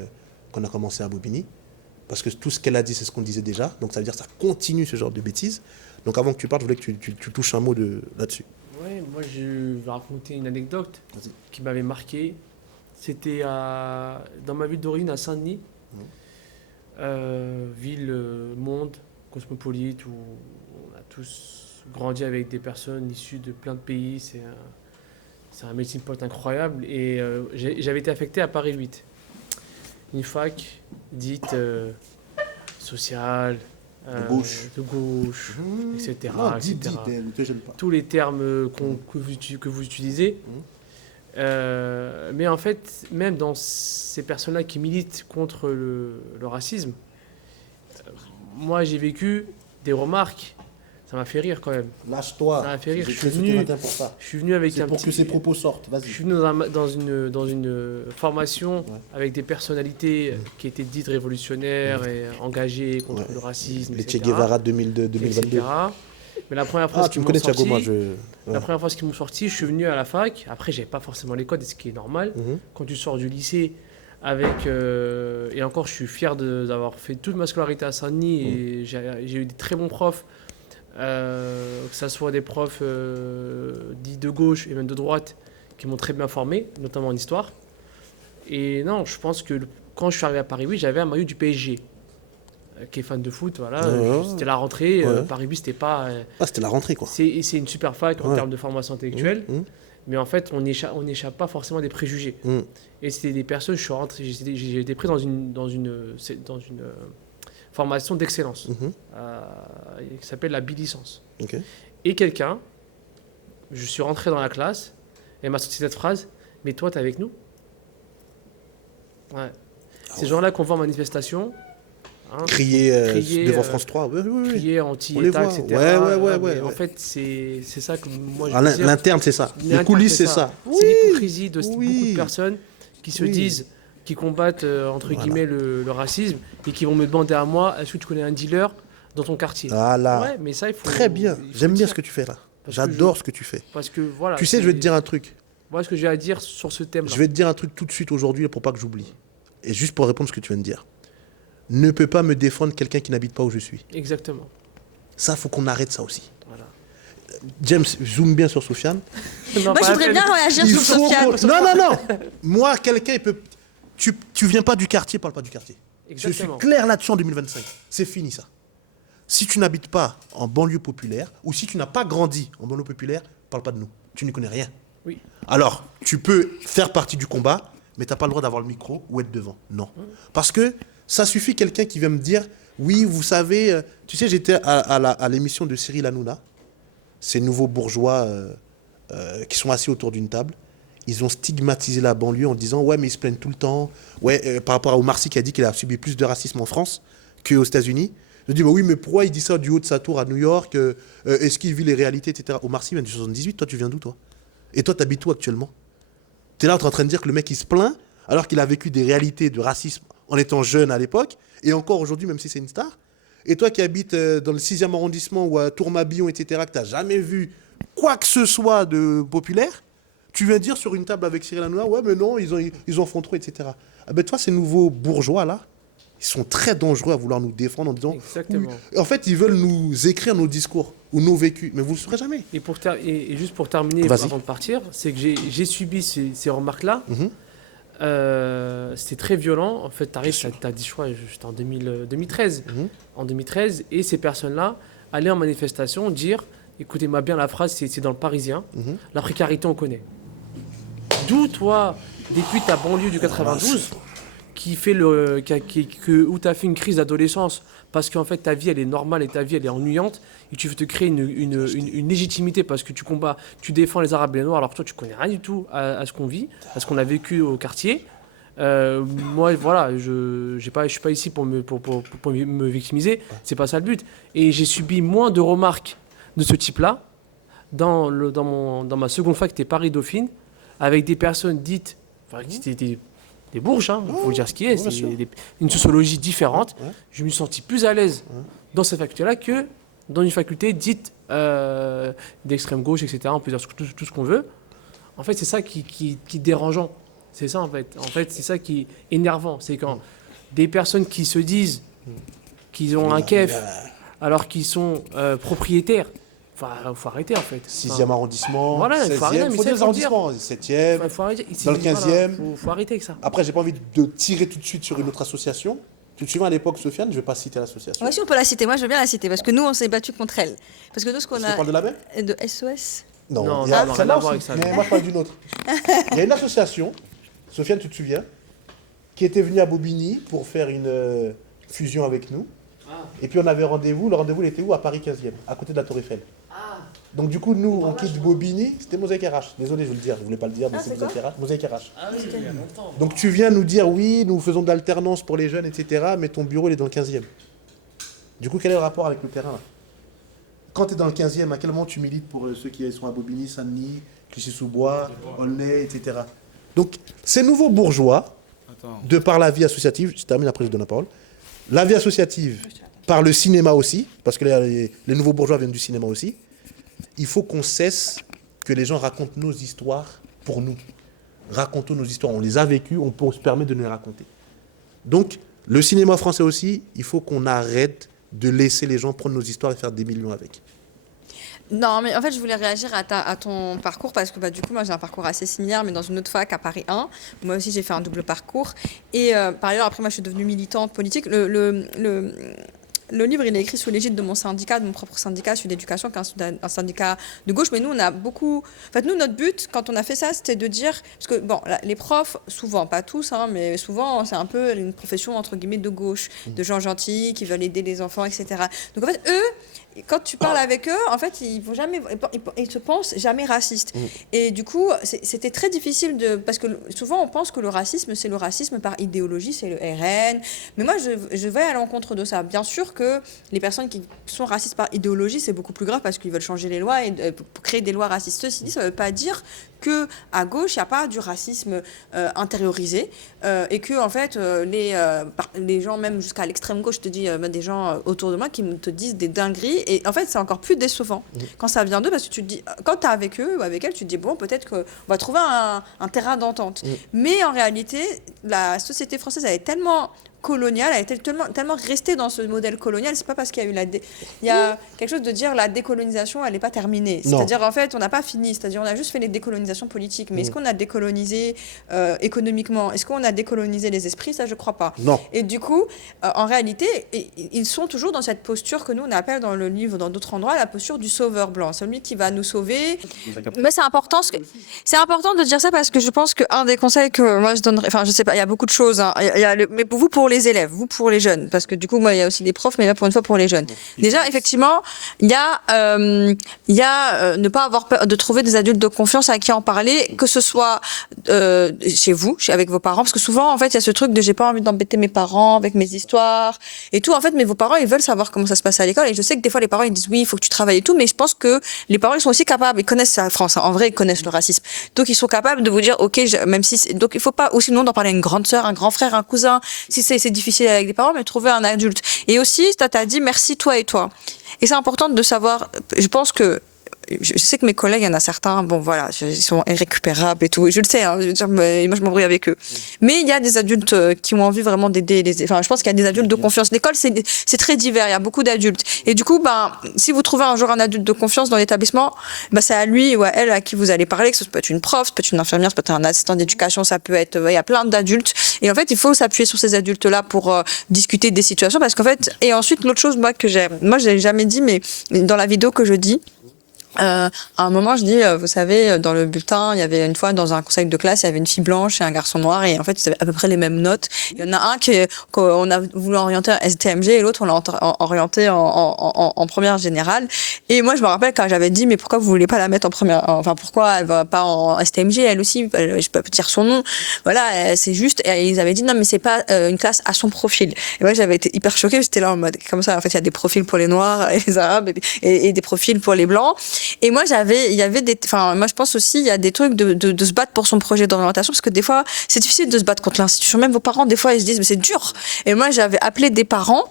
qu'on a commencé à Bobigny. Parce que tout ce qu'elle a dit, c'est ce qu'on disait déjà. Donc ça veut dire que ça continue ce genre de bêtises. Donc avant que tu partes, je voulais que tu touches un mot là-dessus. Ouais, moi je vais raconter une anecdote qui m'avait marqué. C'était dans ma ville d'origine, à Saint-Denis. Ville, monde, cosmopolite, où on a tous grandi avec des personnes issues de plein de pays. C'est un melting pot incroyable. Et j'avais été affecté à Paris 8. Une fac dite sociale, de gauche, etc. etc. Tous les termes que vous utilisez. Mais en fait, même dans ces personnes-là qui militent contre le racisme, moi j'ai vécu des remarques. Ça m'a fait rire quand même. Lâche-toi. Ça m'a fait rire. J'ai Je créé ce suis matin pour ça. je suis venu avec C'est un pour petit... que ces propos sortent. Vas-y. Je suis venu dans une formation avec des personnalités qui étaient dites révolutionnaires et engagées contre le racisme, Les Che etc. Guevara 2002-2022. etc. Mais la première fois Tu me connais, Thiago, moi je... La première fois qu'ils m'ont sorti, je suis venu à la fac. Après, j'avais pas forcément les codes, ce qui est normal. Quand tu sors du lycée avec... et encore, je suis fier d'avoir fait toute ma scolarité à Saint-Denis et j'ai eu des très bons profs. Que ce soit des profs dits de gauche et même de droite qui m'ont très bien formé, notamment en histoire. Et non, je pense que quand je suis arrivé à Paris 8, j'avais un maillot du PSG. Qui est fan de foot, voilà. C'était la rentrée. Paris 8, c'était pas... c'était la rentrée, quoi. C'est une super fac en termes de formation intellectuelle. Mais en fait, on n'échappe pas forcément à des préjugés. Et c'était des personnes, je suis rentré, j'ai été pris dans une formation d'excellence qui s'appelle la bilicence. Et quelqu'un, je suis rentré dans la classe et il m'a sorti cette phrase: mais toi, t'es avec nous? Ouais. Ces gens-là qu'on voit en manifestation, crier devant France 3, crier anti-État, etc. Ouais. En fait, c'est ça que moi je veux dire. L'interne, c'est ça. Les coulisses, c'est ça. C'est l'hypocrisie de beaucoup de personnes qui se disent, qui combattent entre guillemets le racisme et qui vont me demander à moi: est-ce que tu connais un dealer dans ton quartier? Ouais, mais ça, il faut. Très bien. J'aime bien ce que tu fais là. J'adore ce que tu fais. Parce que voilà. Tu sais, je vais te dire un truc. Voilà ce que j'ai à dire sur ce thème-là. Je vais te dire un truc tout de suite aujourd'hui pour pas que j'oublie. Et juste pour répondre à ce que tu viens de dire. Ne peut pas me défendre quelqu'un qui n'habite pas où je suis. Exactement. Ça, faut qu'on arrête ça aussi. Voilà. James, zoome bien sur Soufiane. Moi, je voudrais bien réagir sur Sofiane. Non. Moi, quelqu'un, il peut... Tu viens pas du quartier, parle pas du quartier. Exactement. Je suis clair là-dessus en 2025. C'est fini, ça. Si tu n'habites pas en banlieue populaire, ou si tu n'as pas grandi en banlieue populaire, parle pas de nous. Tu n'y connais rien. Oui. Alors, tu peux faire partie du combat, mais tu n'as pas le droit d'avoir le micro ou être devant. Non. Parce que ça suffit quelqu'un qui vient me dire, oui, vous savez... Tu sais, j'étais à l'émission de Cyril Hanouna, ces nouveaux bourgeois qui sont assis autour d'une table. Ils ont stigmatisé la banlieue en disant « Ouais, mais ils se plaignent tout le temps. » Ouais, par rapport à Omar Sy qui a dit qu'il a subi plus de racisme en France qu'aux États-Unis. Je dis « Bah oui, mais pourquoi il dit ça du haut de sa tour à New York Est-ce qu'il vit les réalités, etc. » Omar Sy vient du 78. Toi, tu viens d'où, toi? Et toi, t'habites où actuellement? T'es là, t'es en train de dire que le mec, il se plaint alors qu'il a vécu des réalités de racisme en étant jeune à l'époque et encore aujourd'hui, même si c'est une star. Et toi qui habites dans le 6e arrondissement ou à Tourmabillon, etc., que t'as jamais vu quoi que ce soit de populaire, tu viens dire sur une table avec Cyril Hanouna, ouais, mais non, ils en font trop, etc. Ah ben toi, ces nouveaux bourgeois-là, ils sont très dangereux à vouloir nous défendre en disant... Exactement. En fait, ils veulent nous écrire nos discours ou nos vécus, mais vous ne le saurez jamais. Et juste pour terminer, avant de partir, c'est que j'ai subi ces remarques-là. C'était très violent. En fait, t'as dit, je crois, j'étais en 2013. En 2013, et ces personnes-là allaient en manifestation dire, écoutez-moi bien la phrase, c'est dans le Parisien, la précarité, on connaît. D'où, toi, depuis ta banlieue du 92, où tu as fait une crise d'adolescence, parce qu'en fait, ta vie, elle est normale et ta vie, elle est ennuyante, et tu veux te créer une légitimité parce que tu défends les Arabes et les Noirs, alors que toi, tu connais rien du tout à ce qu'on vit, à ce qu'on a vécu au quartier. Moi, voilà, je suis pas ici pour me victimiser, c'est pas ça le but. Et j'ai subi moins de remarques de ce type-là dans ma seconde fac, qui était Paris-Dauphine, avec des personnes dites, qui étaient des bourges, il faut dire ce qui est, c'est une sociologie différente. Je me suis senti plus à l'aise dans cette faculté-là que dans une faculté dite d'extrême gauche, etc. On peut dire tout ce qu'on veut. En fait, c'est ça qui est dérangeant. C'est ça, en fait. En fait, c'est ça qui est énervant. C'est quand des personnes qui se disent qu'ils ont un keff alors qu'ils sont propriétaires. Enfin, faut arrêter, en fait. 6e arrondissement, voilà, 16e, faut deux arrondissements, 7e, dans le 15e. Voilà, faut arrêter avec ça. Après, j'ai pas envie de tirer tout de suite sur une autre association. Tu te souviens à l'époque, Sofiane, je vais pas citer l'association. Moi, si on peut la citer, moi je veux bien la citer, parce que nous, on s'est battu contre elle. Parce que nous, ce qu'on a... Tu parles de la même? De SOS. Non, rien à voir avec ça. Mais moi, je parle d'une autre. Il y a une association, Sofiane, tu te souviens, qui était venue à Bobigny pour faire une fusion avec nous. Et puis on avait rendez-vous, le rendez-vous il était où? À Paris 15e, à côté de la Tour Eiffel. Donc du coup, nous, on quitte Bobigny, c'était Mosaïque RH. Désolé, je veux le dire, je voulais pas le dire, mais c'est Mosaïque RH. Ah oui, il y a longtemps. Donc tu viens nous dire, oui, nous faisons de l'alternance pour les jeunes, etc., mais ton bureau, il est dans le 15e. Du coup, quel est le rapport avec le terrain là? Quand tu es dans le 15e, à quel moment tu milites pour ceux qui sont à Bobigny, Saint-Denis, Clichy-sous-Bois, Aulnay, etc. Donc, ces nouveaux bourgeois, de par la vie associative, je termine après je donne la parole, la vie associative, par le cinéma aussi, parce que les nouveaux bourgeois viennent du cinéma aussi, il faut qu'on cesse que les gens racontent nos histoires pour nous. Racontons nos histoires, on les a vécues, on peut se permettre de nous les raconter. Donc, le cinéma français aussi, il faut qu'on arrête de laisser les gens prendre nos histoires et faire des millions avec. Non, mais en fait, je voulais réagir à ton parcours parce que du coup, moi, j'ai un parcours assez similaire, mais dans une autre fac à Paris 1. Moi aussi, j'ai fait un double parcours. Et par ailleurs, après, moi, je suis devenue militante politique. Le livre, il est écrit sous l'égide de mon syndicat, de mon propre syndicat, Sud Éducation, qui est un syndicat de gauche. Mais nous, on a beaucoup... En fait, nous, notre but, quand on a fait ça, c'était de dire... Parce que, bon, les profs, souvent, pas tous, mais souvent, c'est un peu une profession, entre guillemets, de gauche, de gens gentils, qui veulent aider les enfants, etc. Donc, en fait, eux, quand tu parles avec eux, en fait, ils se pensent jamais racistes. Et du coup, c'était très difficile parce que souvent, on pense que le racisme, c'est le racisme par idéologie, c'est le RN. Mais moi, je vais à l'encontre de ça. Bien sûr que les personnes qui sont racistes par idéologie, c'est beaucoup plus grave parce qu'ils veulent changer les lois et pour créer des lois racistes. Ceci dit, ça ne veut pas dire qu'à gauche, il n'y a pas du racisme intériorisé et que, en fait, les gens, même jusqu'à l'extrême gauche, je te dis, des gens autour de moi qui te disent des dingueries. Et en fait, c'est encore plus décevant quand ça vient d'eux, parce que tu te dis, quand tu es avec eux ou avec elles, tu te dis, bon, peut-être qu'on va trouver un terrain d'entente. Mais en réalité, la société française, elle est tellement coloniale, elle était tellement restée dans ce modèle colonial. C'est pas parce qu'il y a eu il y a quelque chose de dire la décolonisation, elle n'est pas terminée. Non. C'est-à-dire, en fait, on n'a pas fini. C'est-à-dire, on a juste fait les décolonisations politiques. Mais est-ce qu'on a décolonisé économiquement? Est-ce qu'on a décolonisé les esprits? Ça, je crois pas. Non. Et du coup, en réalité, ils sont toujours dans cette posture que nous, on appelle dans le livre, dans d'autres endroits, la posture du sauveur blanc. Celui qui va nous sauver. Mais c'est important, c'est important de dire ça parce que je pense qu'un des conseils que moi je donnerais, enfin, je sais pas, il y a beaucoup de choses, hein. Mais pour les élèves, vous pour les jeunes, parce que du coup, moi, il y a aussi des profs, mais là, pour une fois, pour les jeunes. Déjà, effectivement, il y a ne pas avoir peur de trouver des adultes de confiance à qui en parler, que ce soit chez vous, avec vos parents, parce que souvent, en fait, il y a ce truc de j'ai pas envie d'embêter mes parents avec mes histoires et tout. En fait, mais vos parents, ils veulent savoir comment ça se passe à l'école. Et je sais que des fois, les parents, ils disent oui, il faut que tu travailles et tout, mais je pense que les parents, ils sont aussi capables, ils connaissent la France, hein. En vrai, ils connaissent le racisme. Donc, ils sont capables de vous dire, ok, même si, donc, il faut pas aussi, non, d'en parler à une grande sœur, un grand frère, un cousin, si c'est difficile avec des parents, mais trouver un adulte. Et aussi, t'as dit merci toi et toi. Et c'est important de savoir, je pense que, je sais que mes collègues, il y en a certains, bon voilà, ils sont irrécupérables et tout, je le sais, hein, je veux dire, moi je m'embrouille avec eux. Mais il y a des adultes qui ont envie vraiment d'aider, enfin je pense qu'il y a des adultes de confiance. L'école, c'est très divers, il y a beaucoup d'adultes. Et du coup, si vous trouvez un jour un adulte de confiance dans l'établissement, c'est à lui ou à elle à qui vous allez parler, que ce peut être une prof, ça peut être une infirmière, ça peut être un assistant d'éducation, ça peut être, il y a plein d'adultes. Et en fait, il faut s'appuyer sur ces adultes-là pour discuter des situations, parce qu'en fait, et ensuite, l'autre chose, moi, je l'ai jamais dit, mais dans la vidéo que je dis, à un moment, je dis, vous savez, dans le bulletin, il y avait une fois dans un conseil de classe, il y avait une fille blanche et un garçon noir, et en fait, ils avaient à peu près les mêmes notes. Il y en a un qu'on a voulu orienter en STMG et l'autre, on l'a orienté en première générale. Et moi, je me rappelle quand j'avais dit, mais pourquoi vous voulez pas la mettre en première, enfin, pourquoi elle va pas en STMG, elle aussi, je peux dire son nom. Voilà, c'est juste. Et ils avaient dit, non, mais c'est pas une classe à son profil. Et moi, j'avais été hyper choquée, j'étais là en mode, comme ça, en fait, il y a des profils pour les noirs et les arabes et des profils pour les blancs. Et moi, moi, je pense aussi, il y a des trucs de se battre pour son projet d'orientation, parce que des fois, c'est difficile de se battre contre l'institution. Même vos parents, des fois, ils se disent, mais c'est dur. Et moi, j'avais appelé des parents,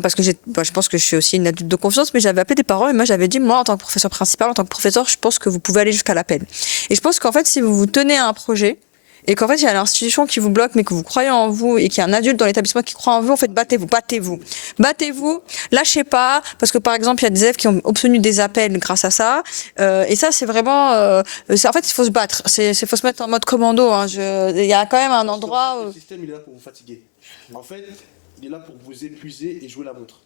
parce que je pense que je suis aussi une adulte de confiance, mais j'avais appelé des parents, et moi, j'avais dit, moi, en tant que professeur principal, en tant que professeur, je pense que vous pouvez aller jusqu'à l'appel. Et je pense qu'en fait, si vous vous tenez à un projet, et qu'en fait, il y a l'institution qui vous bloque, mais que vous croyez en vous, et qu'il y a un adulte dans l'établissement qui croit en vous, en fait, battez-vous, lâchez pas, parce que par exemple, il y a des élèves qui ont obtenu des appels grâce à ça, et ça, c'est vraiment, en fait, il faut se battre, il faut se mettre en mode commando, hein. Il y a quand même un endroit où... Le système, il est là pour vous fatiguer. En fait, il est là pour vous épuiser et jouer la montre.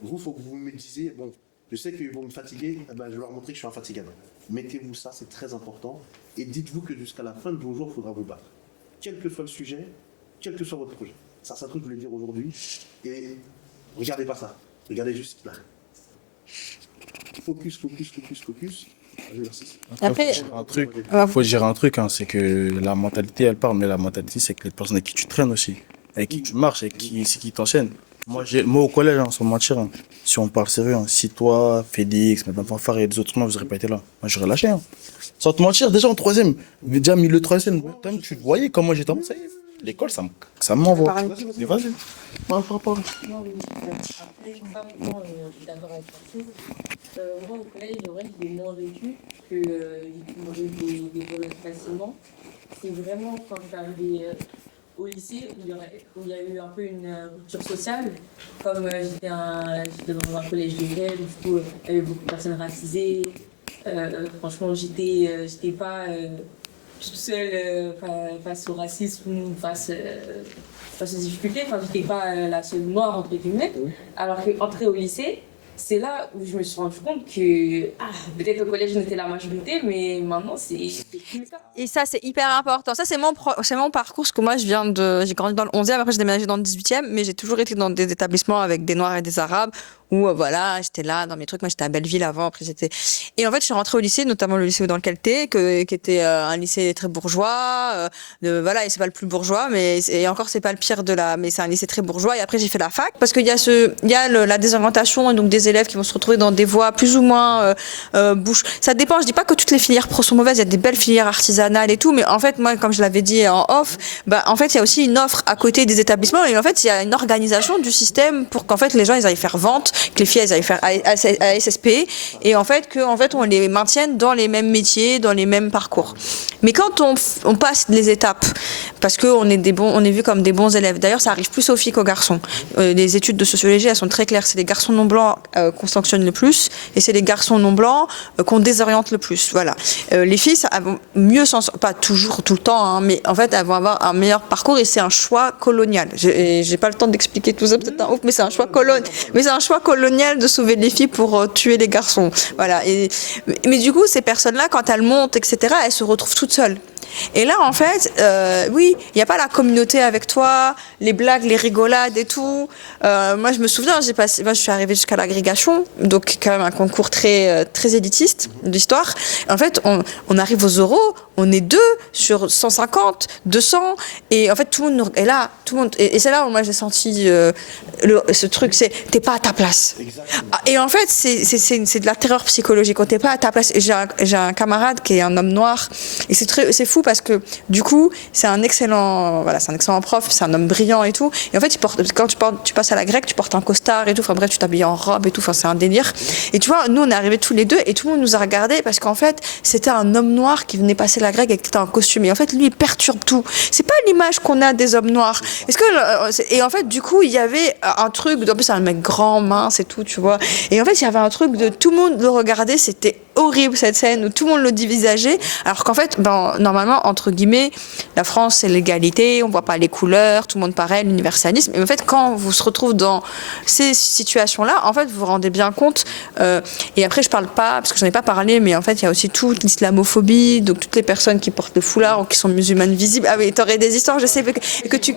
Vous, il faut que vous me disiez, bon, je sais qu'ils vont me fatiguer, je vais leur montrer que je suis infatigable. Mettez-vous ça, c'est très important. Et dites-vous que jusqu'à la fin de vos jours, il faudra vous battre. Quel que soit le sujet, quel que soit votre projet. Ça, c'est un truc que je voulais dire aujourd'hui. Et regardez pas ça. Regardez juste là. Focus. Après, Faut dire un truc, hein, c'est que la mentalité, elle parle, mais la mentalité, c'est que les personnes avec qui tu traînes aussi, avec qui tu marches, avec qui t'enchaînent. Moi, au collège, hein, sans mentir, hein, si on parle sérieux, hein, si toi, Félix, Madame Fanfare et les autres, vous n'aurez pas été là, moi, j'aurais lâché. Hein. Sans te mentir, déjà en troisième, déjà milieu de troisième, tu voyais comment j'étais en ça y est, l'école, ça m'envoie. Vas-y. Après, je suis pas vraiment d'accord avec toi. Moi, au collège, je l'ai moins vécu que j'ai pu manger des violences facilement. C'est vraiment quand je suis arrivée au lycée où il y a eu un peu une rupture sociale. Comme j'étais dans un collège de jeunes, du coup, il y avait beaucoup de personnes racisées. Franchement, j'étais pas toute seule face au racisme ou face aux difficultés. Enfin, j'étais pas la seule noire, entre guillemets. Alors qu'entrer au lycée, c'est là où je me suis rendu compte que peut-être au collège on était la majorité, mais maintenant c'est plus ça. et ça, c'est hyper important. Ça, c'est mon parcours, parce que moi, j'ai grandi dans le 11e, après j'ai déménagé dans le 18e, mais j'ai toujours été dans des établissements avec des Noirs et des Arabes, où voilà, j'étais là dans mes trucs. Moi, j'étais à Belleville avant, après j'étais... Et en fait, je suis rentrée au lycée, notamment le lycée dans lequel t'es, qui était un lycée très bourgeois. Voilà, et c'est pas le plus bourgeois, et encore, c'est pas le pire mais c'est un lycée très bourgeois. Et après, j'ai fait la fac, parce qu'il y a la désorientation, et donc des élèves qui vont se retrouver dans des voies plus ou moins bouches. Ça dépend, je dis pas que toutes les filières pro sont mauvaises, il y a des belles filières artisanales et tout, mais en fait, moi, comme je l'avais dit en off, en fait, il y a aussi une offre à côté des établissements, et en fait, il y a une organisation du système pour qu'en fait, les gens, ils aillent faire vente que les filles elles aillent faire ASSP et en fait on les maintienne dans les mêmes métiers, dans les mêmes parcours. Mais quand on passe les étapes, parce qu'on est vu comme des bons élèves. D'ailleurs, ça arrive plus aux filles qu'aux garçons. Les études de sociologie, elles sont très claires. C'est les garçons non blancs qu'on sanctionne le plus, et c'est les garçons non blancs qu'on désoriente le plus. Voilà. Les filles, elles vont mieux pas toujours, tout le temps, hein, mais en fait, elles vont avoir un meilleur parcours, et c'est un choix colonial. J'ai pas le temps d'expliquer tout ça, peut-être un ouf, mais c'est un choix colonial de sauver les filles pour tuer les garçons. Voilà. Mais du coup, ces personnes-là, quand elles montent, etc., elles se retrouvent toutes seules. Et là, en fait, oui, il n'y a pas la communauté avec toi, les blagues, les rigolades et tout. Moi, je me souviens, moi, je suis arrivée jusqu'à l'agrégation, donc quand même un concours très élitiste d'histoire. En fait, on arrive aux oraux, on est 2 sur 150, 200, et en fait, tout le monde est là, tout le monde. Et c'est là où moi j'ai senti ce truc, c'est t'es pas à ta place. Et en fait, c'est de la terreur psychologique. Quand t'es pas à ta place. Et j'ai un camarade qui est un homme noir, et c'est fou parce que du coup, c'est un excellent prof, c'est un homme brillant et tout. Et en fait, quand tu passes à la grecque, tu portes un costard et tout. Enfin bref, tu t'habilles en robe et tout. Enfin, c'est un délire. Et tu vois, nous, on est arrivés tous les deux et tout le monde nous a regardés parce qu'en fait, c'était un homme noir qui venait passer la grecque et qui était en costume. Et en fait, lui, il perturbe tout. C'est pas l'image qu'on a des hommes noirs. Et en fait, du coup, il y avait un truc. En plus, c'est un mec grand, mince et tout, tu vois. Et en fait, il y avait un truc de tout le monde le regardait. C'était horrible cette scène où tout le monde le dévisageait. Alors qu'en fait, normalement, entre guillemets, la France, c'est l'égalité, on voit pas les couleurs, tout le monde pareil, l'universalisme. Et en fait, quand vous se retrouvez dans ces situations-là, en fait, vous vous rendez bien compte. Et après, je parle pas, parce que j'en ai pas parlé, mais en fait, il y a aussi toute l'islamophobie, donc toutes les personnes qui portent le foulard ou qui sont musulmanes visibles. Ah oui, t'aurais des histoires, je sais, que tu...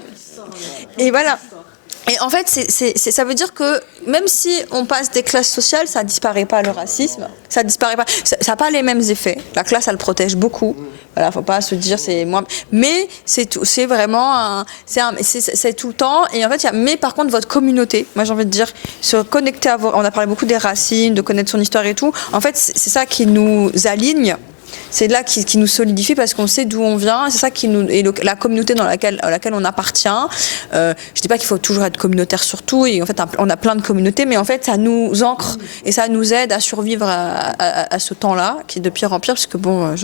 Et voilà. Et en fait, ça veut dire que même si on passe des classes sociales, ça disparaît pas le racisme, ça disparaît pas, ça n'a pas les mêmes effets. La classe, elle protège beaucoup. Voilà, faut pas se dire c'est moi, mais c'est tout, c'est vraiment c'est tout le temps. Et en fait, mais par contre, votre communauté, moi j'ai envie de dire, se connecter à on a parlé beaucoup des racines, de connaître son histoire et tout. En fait, c'est ça qui nous aligne. C'est là qui nous solidifie parce qu'on sait d'où on vient. C'est ça qui nous et la communauté à laquelle on appartient. Je dis pas qu'il faut toujours être communautaire sur tout. Et en fait, on a plein de communautés, mais en fait, ça nous ancre et ça nous aide à survivre à ce temps-là, qui est de pire en pire. Parce que bon,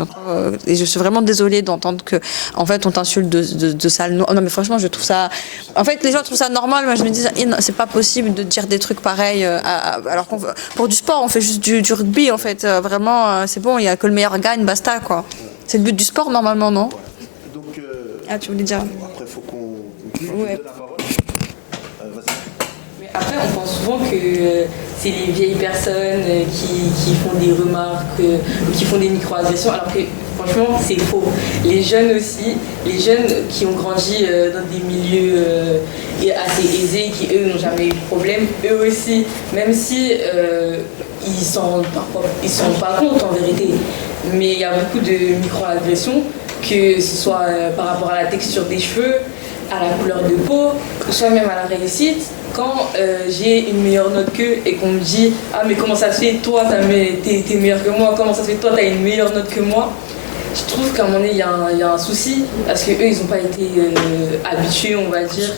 et je suis vraiment désolée d'entendre que en fait, on t'insulte de sale noir. Non, mais franchement, je trouve ça. En fait, les gens trouvent ça normal. Moi, je me dis, c'est pas possible de dire des trucs pareils. Alors pour du sport, on fait juste du rugby. En fait, vraiment, c'est bon. Il y a que le meilleur gagne. Basta, quoi. C'est le but du sport, normalement, non? Donc, tu voulais dire? Après, il faut qu'on conclue. Ouais. Mais après, on pense souvent que c'est les vieilles personnes qui font des remarques, qui font des micro-agressions, alors que franchement, c'est faux. Les jeunes aussi, les jeunes qui ont grandi dans des milieux assez aisés, qui eux n'ont jamais eu de problème, eux aussi, même si ils s'en rendent pas compte en vérité. Mais il y a beaucoup de micro-agressions, que ce soit par rapport à la texture des cheveux, à la couleur de peau, soit même à la réussite. Quand j'ai une meilleure note qu'eux et qu'on me dit « Ah mais comment ça se fait, toi t'es meilleur que moi, comment ça se fait, toi t'as une meilleure note que moi ?» Je trouve qu'à un moment donné, il y a un souci, parce qu'eux, ils n'ont pas été habitués, on va dire,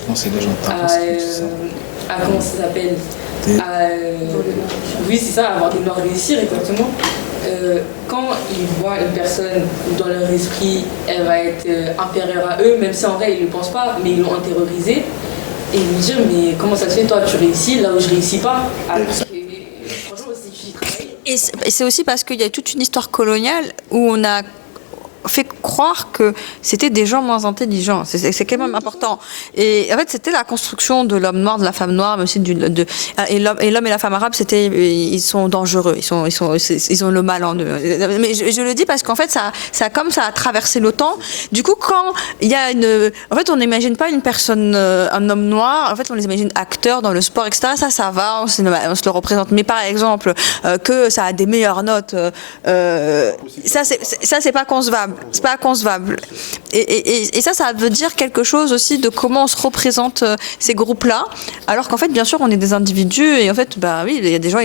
à comment ça s'appelle, oui c'est ça, avoir des noirs réussir exactement. Quand ils voient une personne dans leur esprit, elle va être inférieure à eux, même si en vrai ils ne le pensent pas, mais ils l'ont intériorisé, et ils vont dire mais comment ça se fait, toi tu réussis là où je réussis pas, alors que franchement c'est travail. Et c'est aussi parce qu'il y a toute une histoire coloniale où on a fait croire que c'était des gens moins intelligents. C'est quand même important. Et en fait, c'était la construction de l'homme noir, de la femme noire, mais aussi et l'homme et la femme arabe, ils sont dangereux. Ils ont le mal en eux. Mais je le dis parce qu'en fait, ça a traversé le temps. Du coup, quand il y a en fait, on n'imagine pas une personne, un homme noir. En fait, on les imagine acteurs dans le sport, etc. Ça va, on se le représente. Mais par exemple, que ça a des meilleures notes, ça c'est pas concevable. inconcevable. C'est pas inconcevable. Et ça veut dire quelque chose aussi de comment on se représente ces groupes-là. Alors qu'en fait, bien sûr, on est des individus et en fait, bah oui, il y a des gens,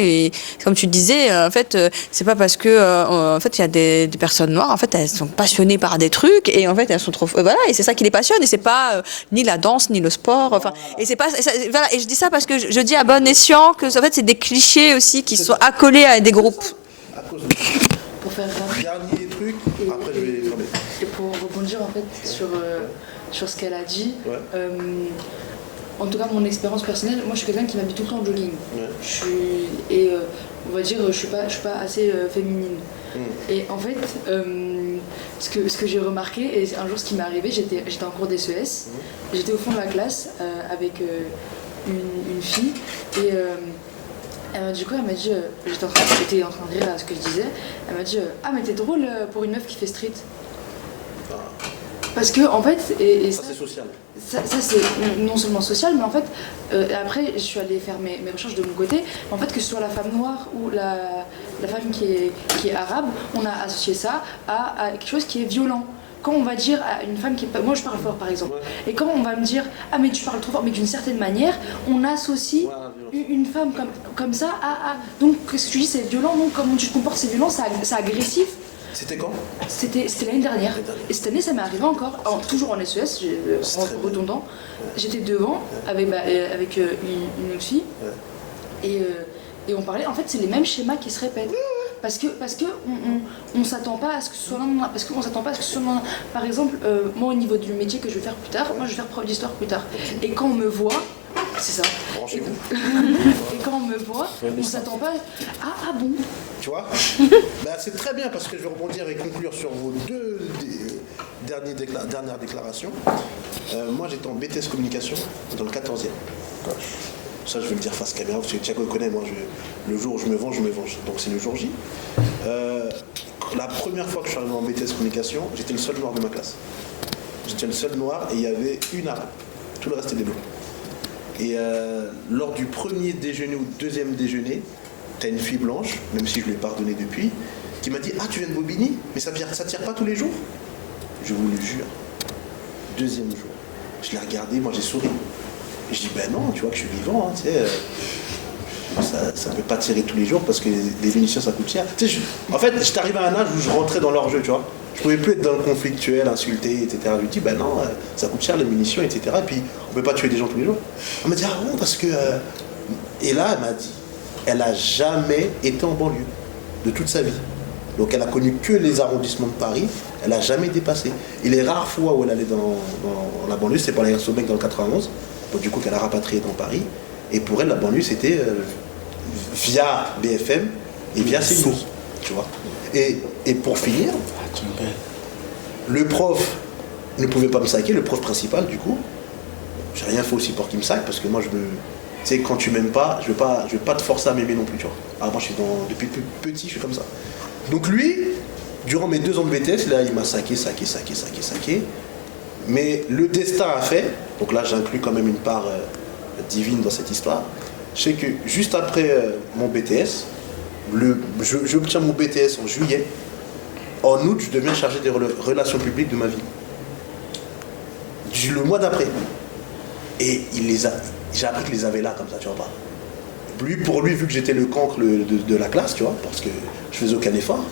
comme tu disais, en fait, c'est pas parce que, en fait, il y a des personnes noires, en fait, elles sont passionnées par des trucs et en fait, elles sont trop, voilà, et c'est ça qui les passionne et c'est pas ni la danse ni le sport, enfin, et c'est pas, voilà, et je dis ça parce que je dis à bon escient que, en fait, c'est des clichés aussi qui sont accolés à des groupes. Pour faire rapide. Dernier truc, après je vais fermer. Et pour rebondir en fait sur ce qu'elle a dit, en tout cas mon expérience personnelle, moi je suis quelqu'un qui m'habille tout le temps en jogging. On va dire je suis pas assez féminine. Et en fait, ce que j'ai remarqué, et un jour ce qui m'est arrivé, j'étais en cours d'SES, j'étais au fond de la classe avec une fille et du coup, elle m'a dit, j'étais en train de rire à ce que je disais, elle m'a dit ah mais t'es drôle pour une meuf qui fait street. Parce que en fait, et Ça c'est social. ça c'est non seulement social, mais en fait, après je suis allée faire mes recherches de mon côté, en fait que ce soit la femme noire ou la femme qui est arabe, on a associé ça à quelque chose qui est violent. Quand on va dire à une femme qui est pas... Moi je parle fort par exemple. Et quand on va me dire ah mais tu parles trop fort, mais d'une certaine manière, on associe une femme comme ça à... Donc ce que tu dis c'est violent, donc comment tu te comportes c'est violent, c'est agressif. C'était quand? C'était l'année dernière. Et cette année ça m'est arrivé encore, toujours en SES, redondant. J'étais devant avec une autre fille et on parlait, en fait c'est les mêmes schémas qui se répètent. Parce que on s'attend pas à ce que ce soit par exemple moi au niveau du métier que je vais faire plus tard, moi je vais faire prof d'histoire plus tard et quand on me voit c'est ça et quand on me voit on s'attend pas ah bon tu vois. C'est très bien parce que je vais rebondir et conclure sur vos deux dernières déclarations. Moi j'étais en BTS communication dans le 14e. Ça, je vais le dire face caméra, parce que Thiago le connaît, moi, le jour où je me venge. Donc, c'est le jour J. La première fois que je suis arrivé en BTS communication, j'étais le seul noir de ma classe. J'étais le seul noir et il y avait une arabe. Tout le reste était des blancs. Et lors du premier déjeuner ou deuxième déjeuner, t'as une fille blanche, même si je lui ai pardonné depuis, qui m'a dit « Ah, tu viens de Bobigny? Mais ça tire pas tous les jours ?» Je vous le jure. Deuxième jour. Je l'ai regardé, moi j'ai souri. Je dis, ben non, tu vois que je suis vivant, hein, tu sais, ça ne peut pas tirer tous les jours parce que les munitions ça coûte cher. Tu sais, en fait, j'étais arrivé à un âge où je rentrais dans leur jeu, tu vois. Je pouvais plus être dans le conflictuel, insulté, etc. Je lui dis, ben non, ça coûte cher les munitions, etc. Et puis, on ne peut pas tuer des gens tous les jours. Elle m'a dit, ah bon, parce que... Et là, elle m'a dit, elle n'a jamais été en banlieue de toute sa vie. Donc elle a connu que les arrondissements de Paris, elle n'a jamais dépassé. Et les rares fois où elle allait dans la banlieue, c'est pour aller à Saubec dans le 91. Donc, du coup, qu'elle a rapatrié dans Paris. Et pour elle, la banlieue, c'était via BFM et via CNews, tu vois. Et pour finir, le prof ne pouvait pas me saquer, le prof principal, du coup. J'ai rien fait aussi pour qu'il me saque, parce que moi, tu sais, quand tu m'aimes pas, je vais pas te forcer à m'aimer non plus, tu vois. Alors moi, depuis petit, je suis comme ça. Donc lui, durant mes 2 ans de BTS, là, il m'a saqué. Mais le destin a fait, donc là j'inclus quand même une part divine dans cette histoire, c'est que juste après mon BTS, j'obtiens mon BTS en juillet, en août je deviens chargé des relations publiques de ma ville. Le mois d'après. Et j'ai appris qu'il les avait là comme ça, tu vois pas. Pour lui, vu que j'étais le cancre de la classe, tu vois, parce que je faisais aucun effort,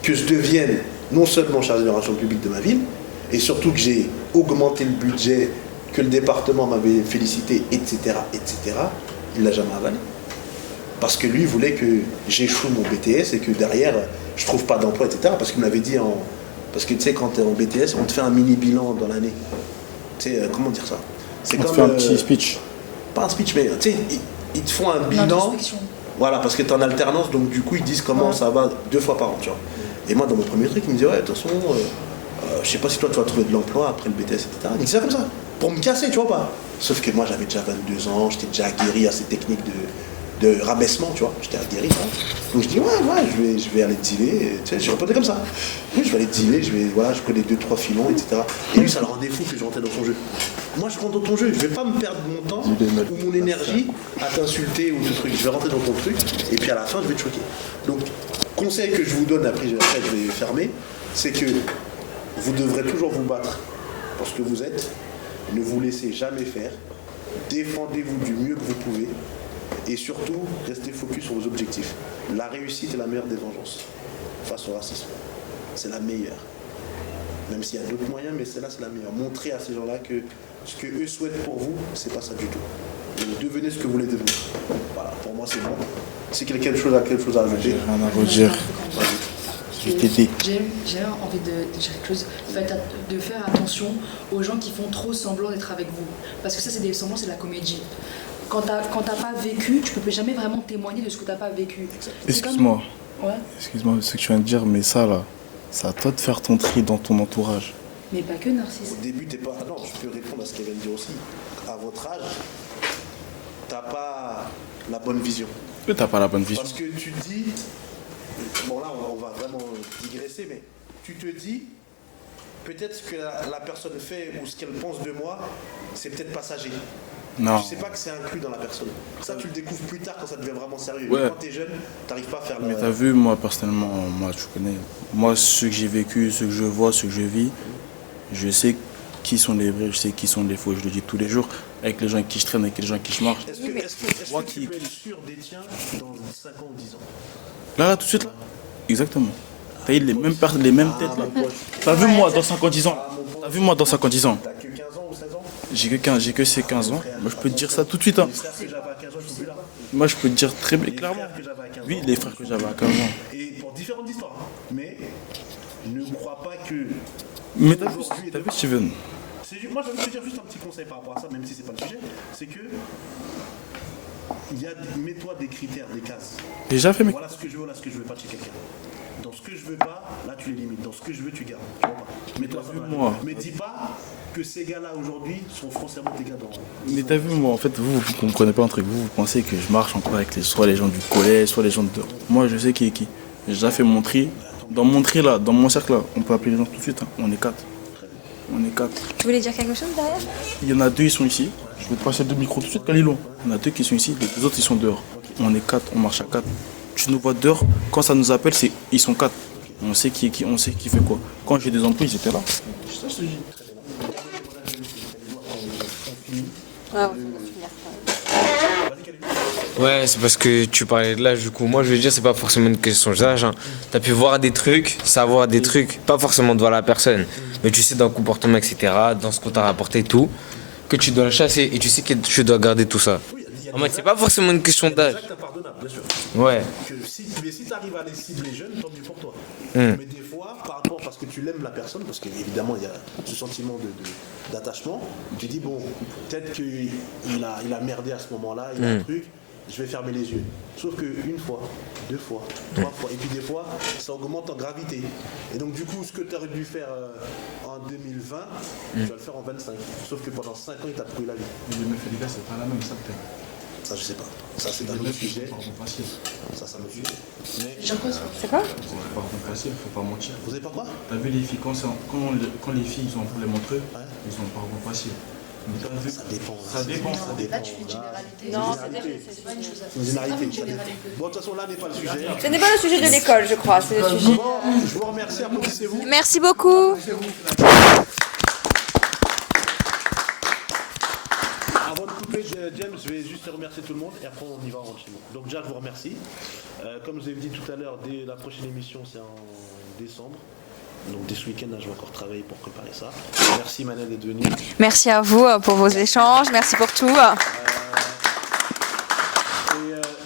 que je devienne non seulement chargé des relations publiques de ma ville, et surtout que j'ai augmenté le budget, que le département m'avait félicité, etc., il ne l'a jamais avalé. Parce que lui, il voulait que j'échoue mon BTS et que derrière, je ne trouve pas d'emploi, etc. Parce qu'il me l'avait dit Parce que tu sais, quand tu es en BTS, on te fait un mini-bilan dans l'année. Tu sais, comment dire ça? C'est comme un petit speech. Pas un speech, mais tu sais, ils te font un bilan. Voilà, parce que tu es en alternance, donc du coup, ils disent comment ça va 2 fois par an, tu vois. Et moi, dans mon premier truc, il me disait, ouais, de toute façon... je sais pas si toi tu vas trouver de l'emploi après le BTS, etc. Il me disait ça comme ça, pour me casser, tu vois pas. Sauf que moi j'avais déjà 22 ans, j'étais déjà aguerri à ces techniques de rabaissement, tu vois. J'étais aguerri, hein. Donc je dis je vais aller dealer, tu sais, je répondais comme ça. Oui, je vais aller dealer, je connais 2-3 filons, etc. Et lui ça le rendait fou que je rentrais dans son jeu. Moi je rentre dans ton jeu, je vais pas me perdre mon temps ou mon énergie à t'insulter ou ce truc. Je vais rentrer dans ton truc et puis à la fin je vais te choquer. Donc conseil que je vous donne, après je vais fermer, c'est que Vous devrez toujours vous battre pour ce que vous êtes. Ne vous laissez jamais faire. Défendez-vous du mieux que vous pouvez. Et surtout, restez focus sur vos objectifs. La réussite est la meilleure des vengeances face au racisme. C'est la meilleure. Même s'il y a d'autres moyens, mais celle-là, c'est la meilleure. Montrez à ces gens-là que ce que eux souhaitent pour vous, c'est pas ça du tout. Donc, devenez ce que vous voulez devenir. Voilà, pour moi, c'est bon. Si quelqu'un a quelque chose à ajouter. Rien à redire. Je t'ai dit. J'ai envie de dire quelque chose. De faire attention aux gens qui font trop semblant d'être avec vous. Parce que ça, c'est des semblants, c'est de la comédie. Quand t'as pas vécu, tu peux jamais vraiment témoigner de ce que t'as pas vécu. Excuse-moi. Ouais. Excuse-moi ce que tu viens de dire, mais ça là, c'est à toi de faire ton tri dans ton entourage. Mais pas que Narcisse. Au début, t'es pas. Ah non, je peux répondre à ce qu'elle vient de dire aussi. À votre âge, t'as pas la bonne vision. Mais t'as pas la bonne vision. Parce que tu te dis. Bon, là, on va vraiment digresser, mais tu te dis. Peut-être ce que la personne fait ou ce qu'elle pense de moi, c'est peut-être passager. Non. Tu sais pas que c'est inclus dans la personne. Ça, tu le découvres plus tard quand ça devient vraiment sérieux. Ouais. Mais quand t'es jeune, t'arrives pas à faire Mais t'as vu, moi personnellement, moi tu connais, moi ce que j'ai vécu, ce que je vois, ce que je vis, je sais qui sont les vrais, je sais qui sont les faux, je le dis tous les jours, avec les gens avec qui je traîne, avec les gens avec qui je marche. Est-ce que tu peux être sûr des tiens dans 5 ans ou 10 ans? Là, tout de suite, là. Exactement. T'as eu les mêmes têtes là. T'as vu moi dans 5 ans, 10 ans? T'as vu moi dans 5 ans, 10 ans? T'as que 15 ans ou 16 ans? J'ai que ces 15 ans. Moi je peux te dire ça tout de suite. Hein. Les frères que j'avais à 15 ans, ils sont plus là. Moi je peux te dire très bien, clairement. Les frères que j'avais à 15 ans. Oui, les frères que j'avais à 15 ans. Et pour différentes histoires. Mais ne crois pas que. Mais t'as vu Steven? Moi, je vais te dire juste un petit conseil par rapport à ça, même si c'est pas le sujet. C'est que. Mets-toi des critères, des cases. Déjà fait, mais. Voilà ce que je veux, voilà ce que je veux pas de chez quelqu'un. Dans ce que je veux pas, là tu les limites. Dans ce que je veux, tu gardes. Tu vois pas. Mets-toi ça dans la tête. Mais dis pas que ces gars-là aujourd'hui sont forcément tes gars dans. Mais t'as vu, moi, en fait, vous comprenez pas un truc. Vous pensez que je marche encore avec soit les gens du collège, soit les gens de dehors. Moi, je sais qui est qui. J'ai déjà fait mon tri. Dans mon tri, là, dans mon cercle, là, on peut appeler les gens tout de suite. Hein. On est 4. On est 4. Tu voulais dire quelque chose derrière? Il y en a 2, ils sont ici. Je vais te passer 2 micros tout de suite, Kalilou. Il y en a 2 qui sont ici, les 2 autres, ils sont dehors. On est 4, on marche à 4. Tu nous vois dehors, quand ça nous appelle, ils sont 4. On sait qui est qui, on sait qui fait quoi. Quand j'ai des emplois, ils étaient là. Ça, je te dis. Ouais, c'est parce que tu parlais de l'âge, du coup. Moi, je veux dire, c'est pas forcément une question d'âge. Hein. T'as pu voir des trucs, savoir des trucs, pas forcément devant la personne, mais tu sais dans le comportement, etc., dans ce qu'on t'a rapporté, tout, que tu dois le chasser et tu sais que tu dois garder tout ça. En mode, c'est pas forcément une question d'âge. C'est impardonnable, bien sûr. Ouais. Mais si tu arrives à les cibler jeunes, tant mieux pour toi. Mais des fois, par rapport, parce que tu l'aimes la personne, parce qu'évidemment, il y a ce sentiment d'attachement, tu dis, bon, peut-être qu'il a merdé à ce moment-là, il a un truc, je vais fermer les yeux. Sauf qu'une fois, 2 fois, 3 fois, et puis des fois, ça augmente en gravité. Et donc, du coup, ce que tu aurais dû faire en 2020, tu vas le faire en 25. Sauf que pendant 5 ans, il t'a pris la vie. Les meufs et les gars, c'est pas la même, ça peut-être. Ça, je sais pas. Ça, c'est un autre sujet. Ça, c'est un autre sujet. Mais... C'est quoi? C'est pas facile, faut pas mentir. Vous avez pas quoi? T'as vu les filles, quand les filles ils ont un problème entre eux, ils ont pas vraiment facile. Mais t'as vu, ça dépend. Ça dépend. Là, tu fais une généralité. Non, c'est pas une chose à C'est une généralité. Bon, de toute façon, là n'est pas le sujet. Ce n'est pas le sujet de l'école, je crois. C'est le sujet. Bon, je vous remercie. Applaudissez-vous. Merci beaucoup. Avant de couper, James, je vais juste remercier tout le monde et après on y va en chez nous. Donc déjà, je vous remercie. Comme je vous ai dit tout à l'heure, dès la prochaine émission, c'est en décembre. Donc dès ce week-end, là, je vais encore travailler pour préparer ça. Merci Manel d'être venu. Merci à vous pour vos échanges. Merci pour tout.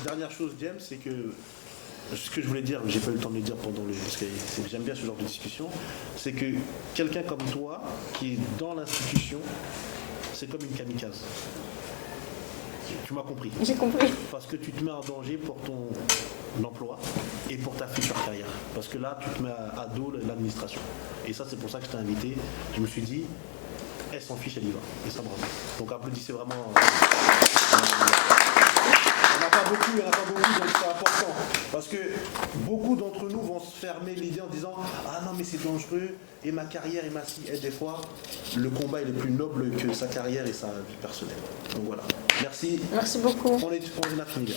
Dernière chose, James, c'est que ce que je voulais dire, j'ai pas eu le temps de le dire pendant parce que j'aime bien ce genre de discussion, c'est que quelqu'un comme toi, qui est dans l'institution, c'est comme une kamikaze. Tu m'as compris. J'ai compris. Parce que tu te mets en danger pour ton emploi et pour ta future carrière. Parce que là, tu te mets à dos l'administration. Et ça, c'est pour ça que je t'ai invité. Je me suis dit, elle s'en fiche, elle y va. Et ça, bravo. Donc applaudissez vraiment. Il n'y en a pas beaucoup, donc c'est important. Parce que beaucoup d'entre nous vont se fermer l'idée en disant ah non mais c'est dangereux, et ma carrière et ma vie. Et des fois, le combat il est plus noble que sa carrière et sa vie personnelle. Donc voilà. Merci. Merci beaucoup. On a fini.